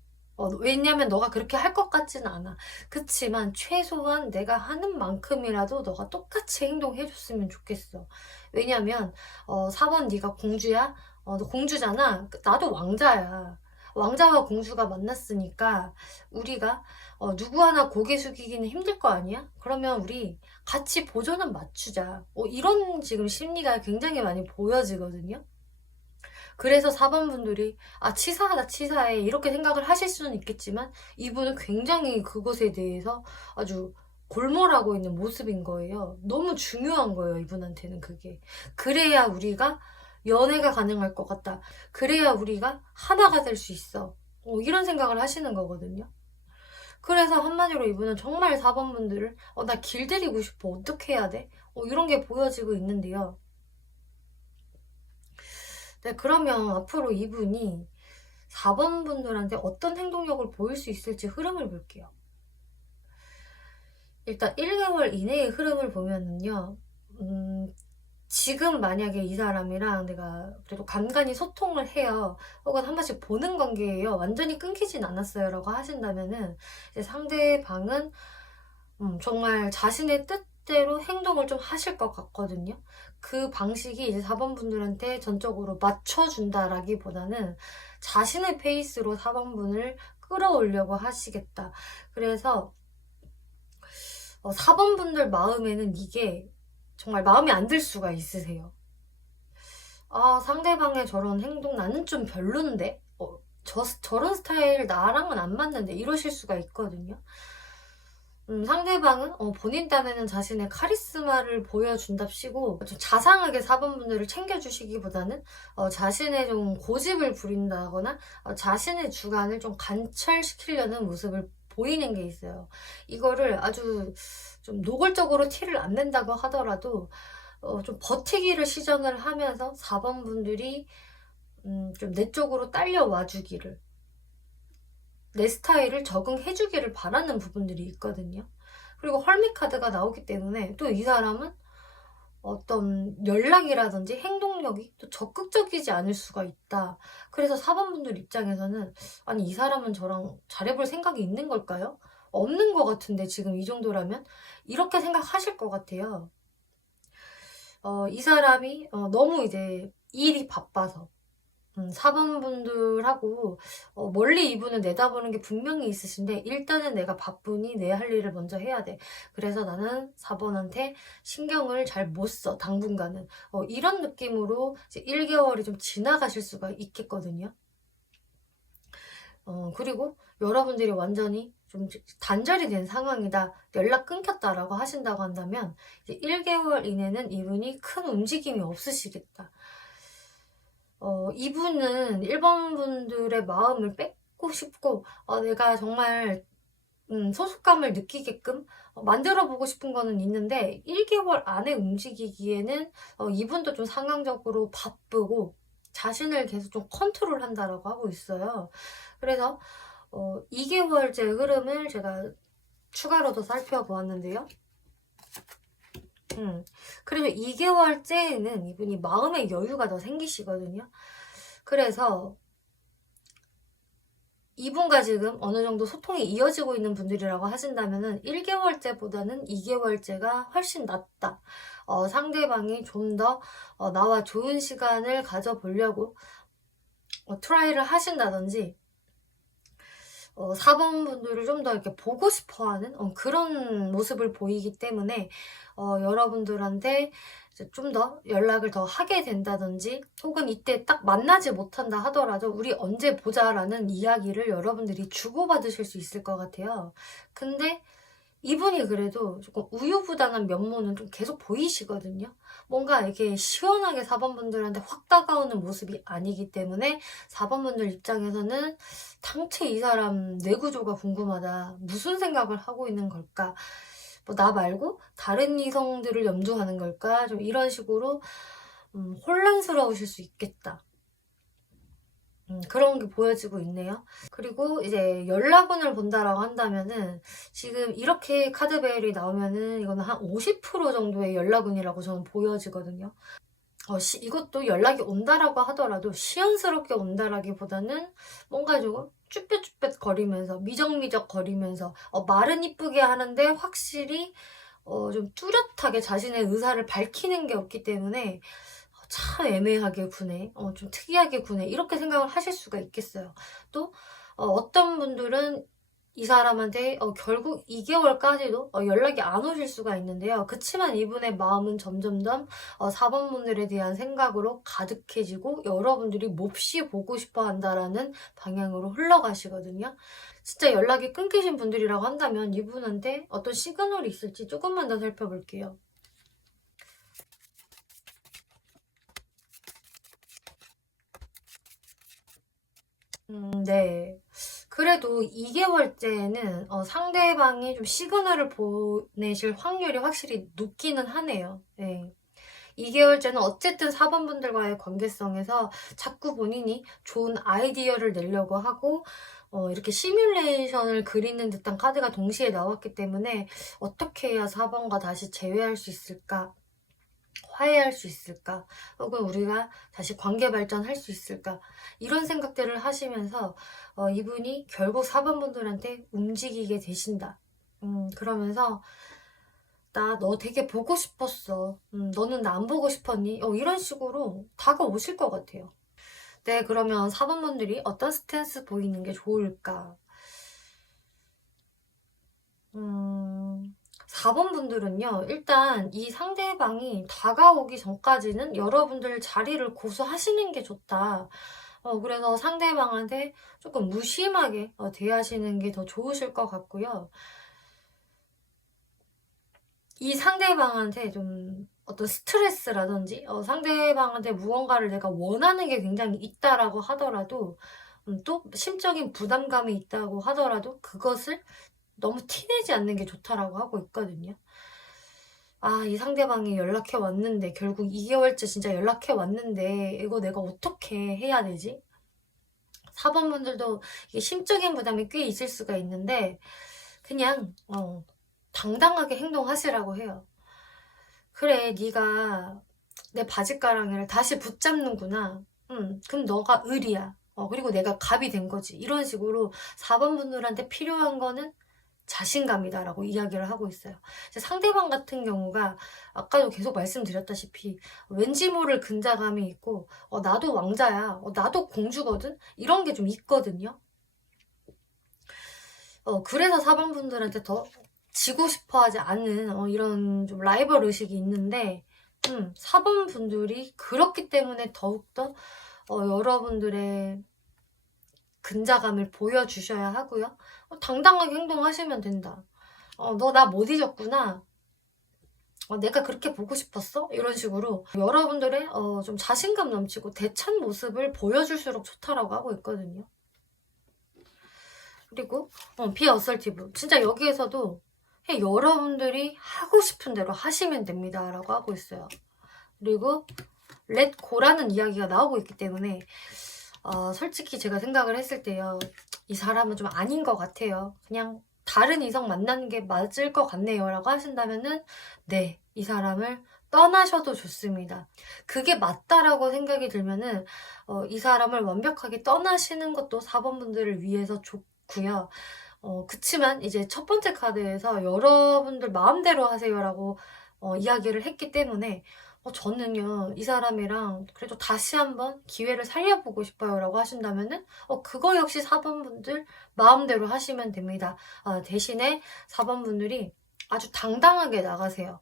왜냐면 너가 그렇게 할 것 같지는 않아. 그치만 최소한 내가 하는 만큼이라도 너가 똑같이 행동해줬으면 좋겠어. 왜냐면 4번 네가 공주야? 너 공주잖아. 나도 왕자야. 왕자와 공주가 만났으니까 우리가 누구 하나 고개 숙이기는 힘들 거 아니야? 그러면 우리 같이 보조는 맞추자. 이런 지금 심리가 굉장히 많이 보여지거든요. 그래서 4번 분들이 치사하다 치사해 이렇게 생각을 하실 수는 있겠지만 이분은 굉장히 그것에 대해서 아주 골몰하고 있는 모습인 거예요. 너무 중요한 거예요, 이분한테는 그게. 그래야 우리가 연애가 가능할 것 같다. 그래야 우리가 하나가 될 수 있어. 이런 생각을 하시는 거거든요. 그래서 한마디로 이분은 정말 4번 분들을 나 길들이고 싶어. 어떻게 해야 돼? 이런 게 보여지고 있는데요. 네, 그러면 앞으로 이분이 4번 분들한테 어떤 행동력을 보일 수 있을지 흐름을 볼게요. 일단 1개월 이내의 흐름을 보면은요, 지금 만약에 이 사람이랑 내가 그래도 간간히 소통을 해요. 혹은 한 번씩 보는 관계예요. 완전히 끊기진 않았어요. 라고 하신다면은, 이제 상대방은 정말 자신의 뜻대로 행동을 좀 하실 것 같거든요. 그 방식이 이제 4번 분들한테 전적으로 맞춰준다라기보다는 자신의 페이스로 4번 분을 끌어오려고 하시겠다. 그래서 4번 분들 마음에는 이게 정말 마음에 안 들 수가 있으세요. 상대방의 저런 행동 나는 좀 별론데? 저런 스타일 나랑은 안 맞는데? 이러실 수가 있거든요. 상대방은 본인 딴에는 자신의 카리스마를 보여준답시고 좀 자상하게 4번 분들을 챙겨주시기보다는 자신의 좀 고집을 부린다거나 자신의 주관을 좀 관철시키려는 모습을 보이는 게 있어요. 이거를 아주 좀 노골적으로 티를 안 낸다고 하더라도 좀 버티기를 시전을 하면서 4번 분들이 좀 내 쪽으로 딸려와 주기를, 내 스타일을 적응해주기를 바라는 부분들이 있거든요. 그리고 헐미 카드가 나오기 때문에 또 이 사람은 어떤 연락이라든지 행동력이 또 적극적이지 않을 수가 있다. 그래서 4번 분들 입장에서는 아니 이 사람은 저랑 잘해볼 생각이 있는 걸까요? 없는 것 같은데 지금 이 정도라면? 이렇게 생각하실 것 같아요. 이 사람이 너무 이제 일이 바빠서 4번 분들하고 멀리 이분을 내다보는 게 분명히 있으신데 일단은 내가 바쁘니 내 할 일을 먼저 해야 돼. 그래서 나는 4번한테 신경을 잘 못 써, 당분간은. 이런 느낌으로 이제 1개월이 좀 지나가실 수가 있겠거든요. 그리고 여러분들이 완전히 좀 단절이 된 상황이다, 연락 끊겼다라고 하신다고 한다면 이제 1개월 이내는 이분이 큰 움직임이 없으시겠다. 이분은 1번 분들의 마음을 뺏고 싶고, 내가 정말, 소속감을 느끼게끔 만들어 보고 싶은 거는 있는데, 1개월 안에 움직이기에는 이분도 좀 상황적으로 바쁘고, 자신을 계속 좀 컨트롤 한다라고 하고 있어요. 그래서, 2개월째 흐름을 제가 추가로 더 살펴보았는데요. 그리고 2개월째에는 이분이 마음의 여유가 더 생기시거든요. 그래서 이분과 지금 어느 정도 소통이 이어지고 있는 분들이라고 하신다면은 1개월째보다는 2개월째가 훨씬 낫다. 상대방이 좀 더 나와 좋은 시간을 가져보려고 트라이를 하신다든지 4번 분들을 좀 더 이렇게 보고 싶어 하는 그런 모습을 보이기 때문에 여러분들한테 좀 더 연락을 더 하게 된다든지 혹은 이때 딱 만나지 못한다 하더라도 우리 언제 보자라는 이야기를 여러분들이 주고받으실 수 있을 것 같아요. 근데 이분이 그래도 조금 우유부단한 면모는 좀 계속 보이시거든요. 뭔가 이렇게 시원하게 4번 분들한테 확 다가오는 모습이 아니기 때문에 4번 분들 입장에서는 당최 이 사람 뇌구조가 궁금하다. 무슨 생각을 하고 있는 걸까? 뭐 나 말고 다른 이성들을 염두하는 걸까? 좀 이런 식으로 혼란스러우실 수 있겠다. 그런 게 보여지고 있네요. 그리고 이제 연락운을 본다라고 한다면은 지금 이렇게 카드벨이 나오면은 이거는 한 50% 정도의 연락운이라고 저는 보여지거든요. 이것도 연락이 온다라고 하더라도 시원스럽게 온다라기보다는 뭔가 조금 쭈뼛쭈뼛 거리면서 미적미적 거리면서 말은 이쁘게 하는데 확실히 좀 뚜렷하게 자신의 의사를 밝히는 게 없기 때문에 참 애매하게 구네. 좀 특이하게 구네. 이렇게 생각을 하실 수가 있겠어요. 또 어떤 분들은 이 사람한테 결국 2개월까지도 연락이 안 오실 수가 있는데요. 그치만 이분의 마음은 점점점 4번 분들에 대한 생각으로 가득해지고 여러분들이 몹시 보고 싶어 한다라는 방향으로 흘러가시거든요. 진짜 연락이 끊기신 분들이라고 한다면 이분한테 어떤 시그널이 있을지 조금만 더 살펴볼게요. 네. 그래도 2개월째는 상대방이 좀 시그널을 보내실 확률이 확실히 높기는 하네요. 네. 2개월째는 어쨌든 4번 분들과의 관계성에서 자꾸 본인이 좋은 아이디어를 내려고 하고 이렇게 시뮬레이션을 그리는 듯한 카드가 동시에 나왔기 때문에 어떻게 해야 4번과 다시 재회할 수 있을까? 화해할 수 있을까? 혹은 우리가 다시 관계 발전할 수 있을까? 이런 생각들을 하시면서 이분이 결국 4번 분들한테 움직이게 되신다. 그러면서 나 너 되게 보고 싶었어. 너는 나 안 보고 싶었니? 이런 식으로 다가오실 것 같아요. 네, 그러면 4번 분들이 어떤 스탠스 보이는 게 좋을까? 4번 분들은요, 일단 이 상대방이 다가오기 전까지는 여러분들 자리를 고수하시는 게 좋다. 그래서 상대방한테 조금 무심하게 대하시는 게 더 좋으실 것 같고요. 이 상대방한테 좀 어떤 스트레스라든지 상대방한테 무언가를 내가 원하는 게 굉장히 있다라고 하더라도 또 심적인 부담감이 있다고 하더라도 그것을 너무 티내지 않는 게 좋다라고 하고 있거든요. 이 상대방이 연락해 왔는데 결국 2개월째 진짜 연락해 왔는데 이거 내가 어떻게 해야 되지? 4번 분들도 이게 심적인 부담이 꽤 있을 수가 있는데 그냥 당당하게 행동하시라고 해요. 그래, 네가 내 바짓가랑이를 다시 붙잡는구나. 그럼 너가 을이야. 그리고 내가 갑이 된 거지. 이런 식으로 4번 분들한테 필요한 거는 자신감이다라고 이야기를 하고 있어요. 상대방 같은 경우가 아까도 계속 말씀드렸다시피 왠지 모를 근자감이 있고 나도 왕자야. 나도 공주거든. 이런 게 좀 있거든요. 그래서 4번 분들한테 더 지고 싶어 하지 않는 이런 좀 라이벌 의식이 있는데 4번 분들이 그렇기 때문에 더욱더 여러분들의 근자감을 보여주셔야 하고요. 당당하게 행동하시면 된다. 너 나 못 잊었구나. 내가 그렇게 보고 싶었어? 이런 식으로 여러분들의 좀 자신감 넘치고 대찬 모습을 보여줄수록 좋다라고 하고 있거든요. 그리고 비어설티브. 진짜 여기에서도 여러분들이 하고 싶은 대로 하시면 됩니다. 라고 하고 있어요. 그리고 렛고라는 이야기가 나오고 있기 때문에 솔직히 제가 생각을 했을 때요. 이 사람은 좀 아닌 것 같아요. 그냥 다른 이성 만나는 게 맞을 것 같네요. 라고 하신다면은, 네, 이 사람을 떠나셔도 좋습니다. 그게 맞다라고 생각이 들면은, 이 사람을 완벽하게 떠나시는 것도 4번 분들을 위해서 좋고요. 그치만 이제 첫 번째 카드에서 여러분들 마음대로 하세요라고 이야기를 했기 때문에 저는요, 이 사람이랑 그래도 다시 한번 기회를 살려보고 싶어요라고 하신다면은 그거 역시 4번 분들 마음대로 하시면 됩니다. 대신에 4번 분들이 아주 당당하게 나가세요.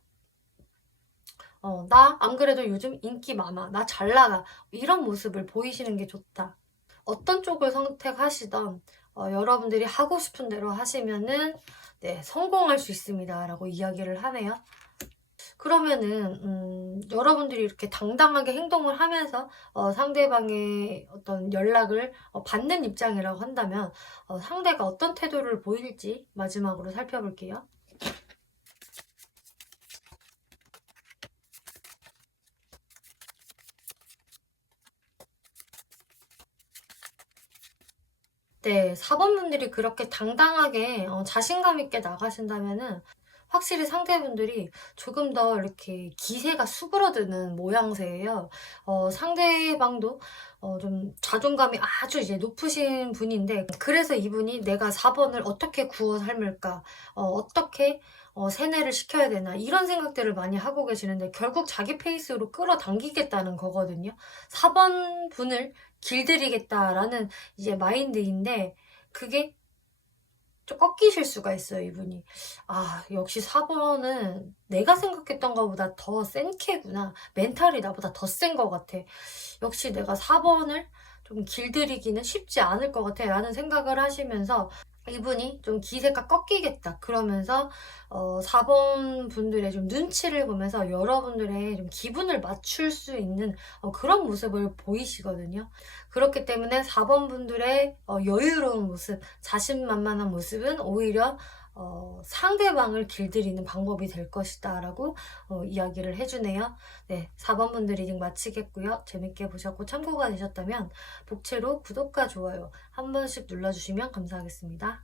나 안 그래도 요즘 인기 많아. 나 잘 나가. 이런 모습을 보이시는 게 좋다. 어떤 쪽을 선택하시던 여러분들이 하고 싶은 대로 하시면은 네, 성공할 수 있습니다. 라고 이야기를 하네요. 그러면은 여러분들이 이렇게 당당하게 행동을 하면서 상대방의 어떤 연락을 받는 입장이라고 한다면 상대가 어떤 태도를 보일지 마지막으로 살펴볼게요. 네, 4번 분들이 그렇게 당당하게 자신감 있게 나가신다면은 확실히 상대분들이 조금 더 이렇게 기세가 수그러드는 모양새예요. 상대방도 좀 자존감이 아주 이제 높으신 분인데 그래서 이분이 내가 4번을 어떻게 구워 삶을까? 어떻게 세뇌를 시켜야 되나? 이런 생각들을 많이 하고 계시는데 결국 자기 페이스로 끌어당기겠다는 거거든요. 4번 분을 길들이겠다라는 이제 마인드인데 그게 좀 꺾이실 수가 있어요, 이분이. 역시 4번은 내가 생각했던 것보다 더 센 캐구나. 멘탈이 나보다 더 센 것 같아. 역시 내가 4번을 좀 길들이기는 쉽지 않을 것 같아. 라는 생각을 하시면서 이분이 좀 기세가 꺾이겠다. 그러면서 4번 분들의 좀 눈치를 보면서 여러분들의 좀 기분을 맞출 수 있는 그런 모습을 보이시거든요. 그렇기 때문에 4번 분들의 여유로운 모습, 자신만만한 모습은 오히려 상대방을 길들이는 방법이 될 것이다 라고 이야기를 해주네요. 네, 4번 분들 리딩 마치겠고요. 재밌게 보셨고 참고가 되셨다면 복채로 구독과 좋아요 한 번씩 눌러주시면 감사하겠습니다.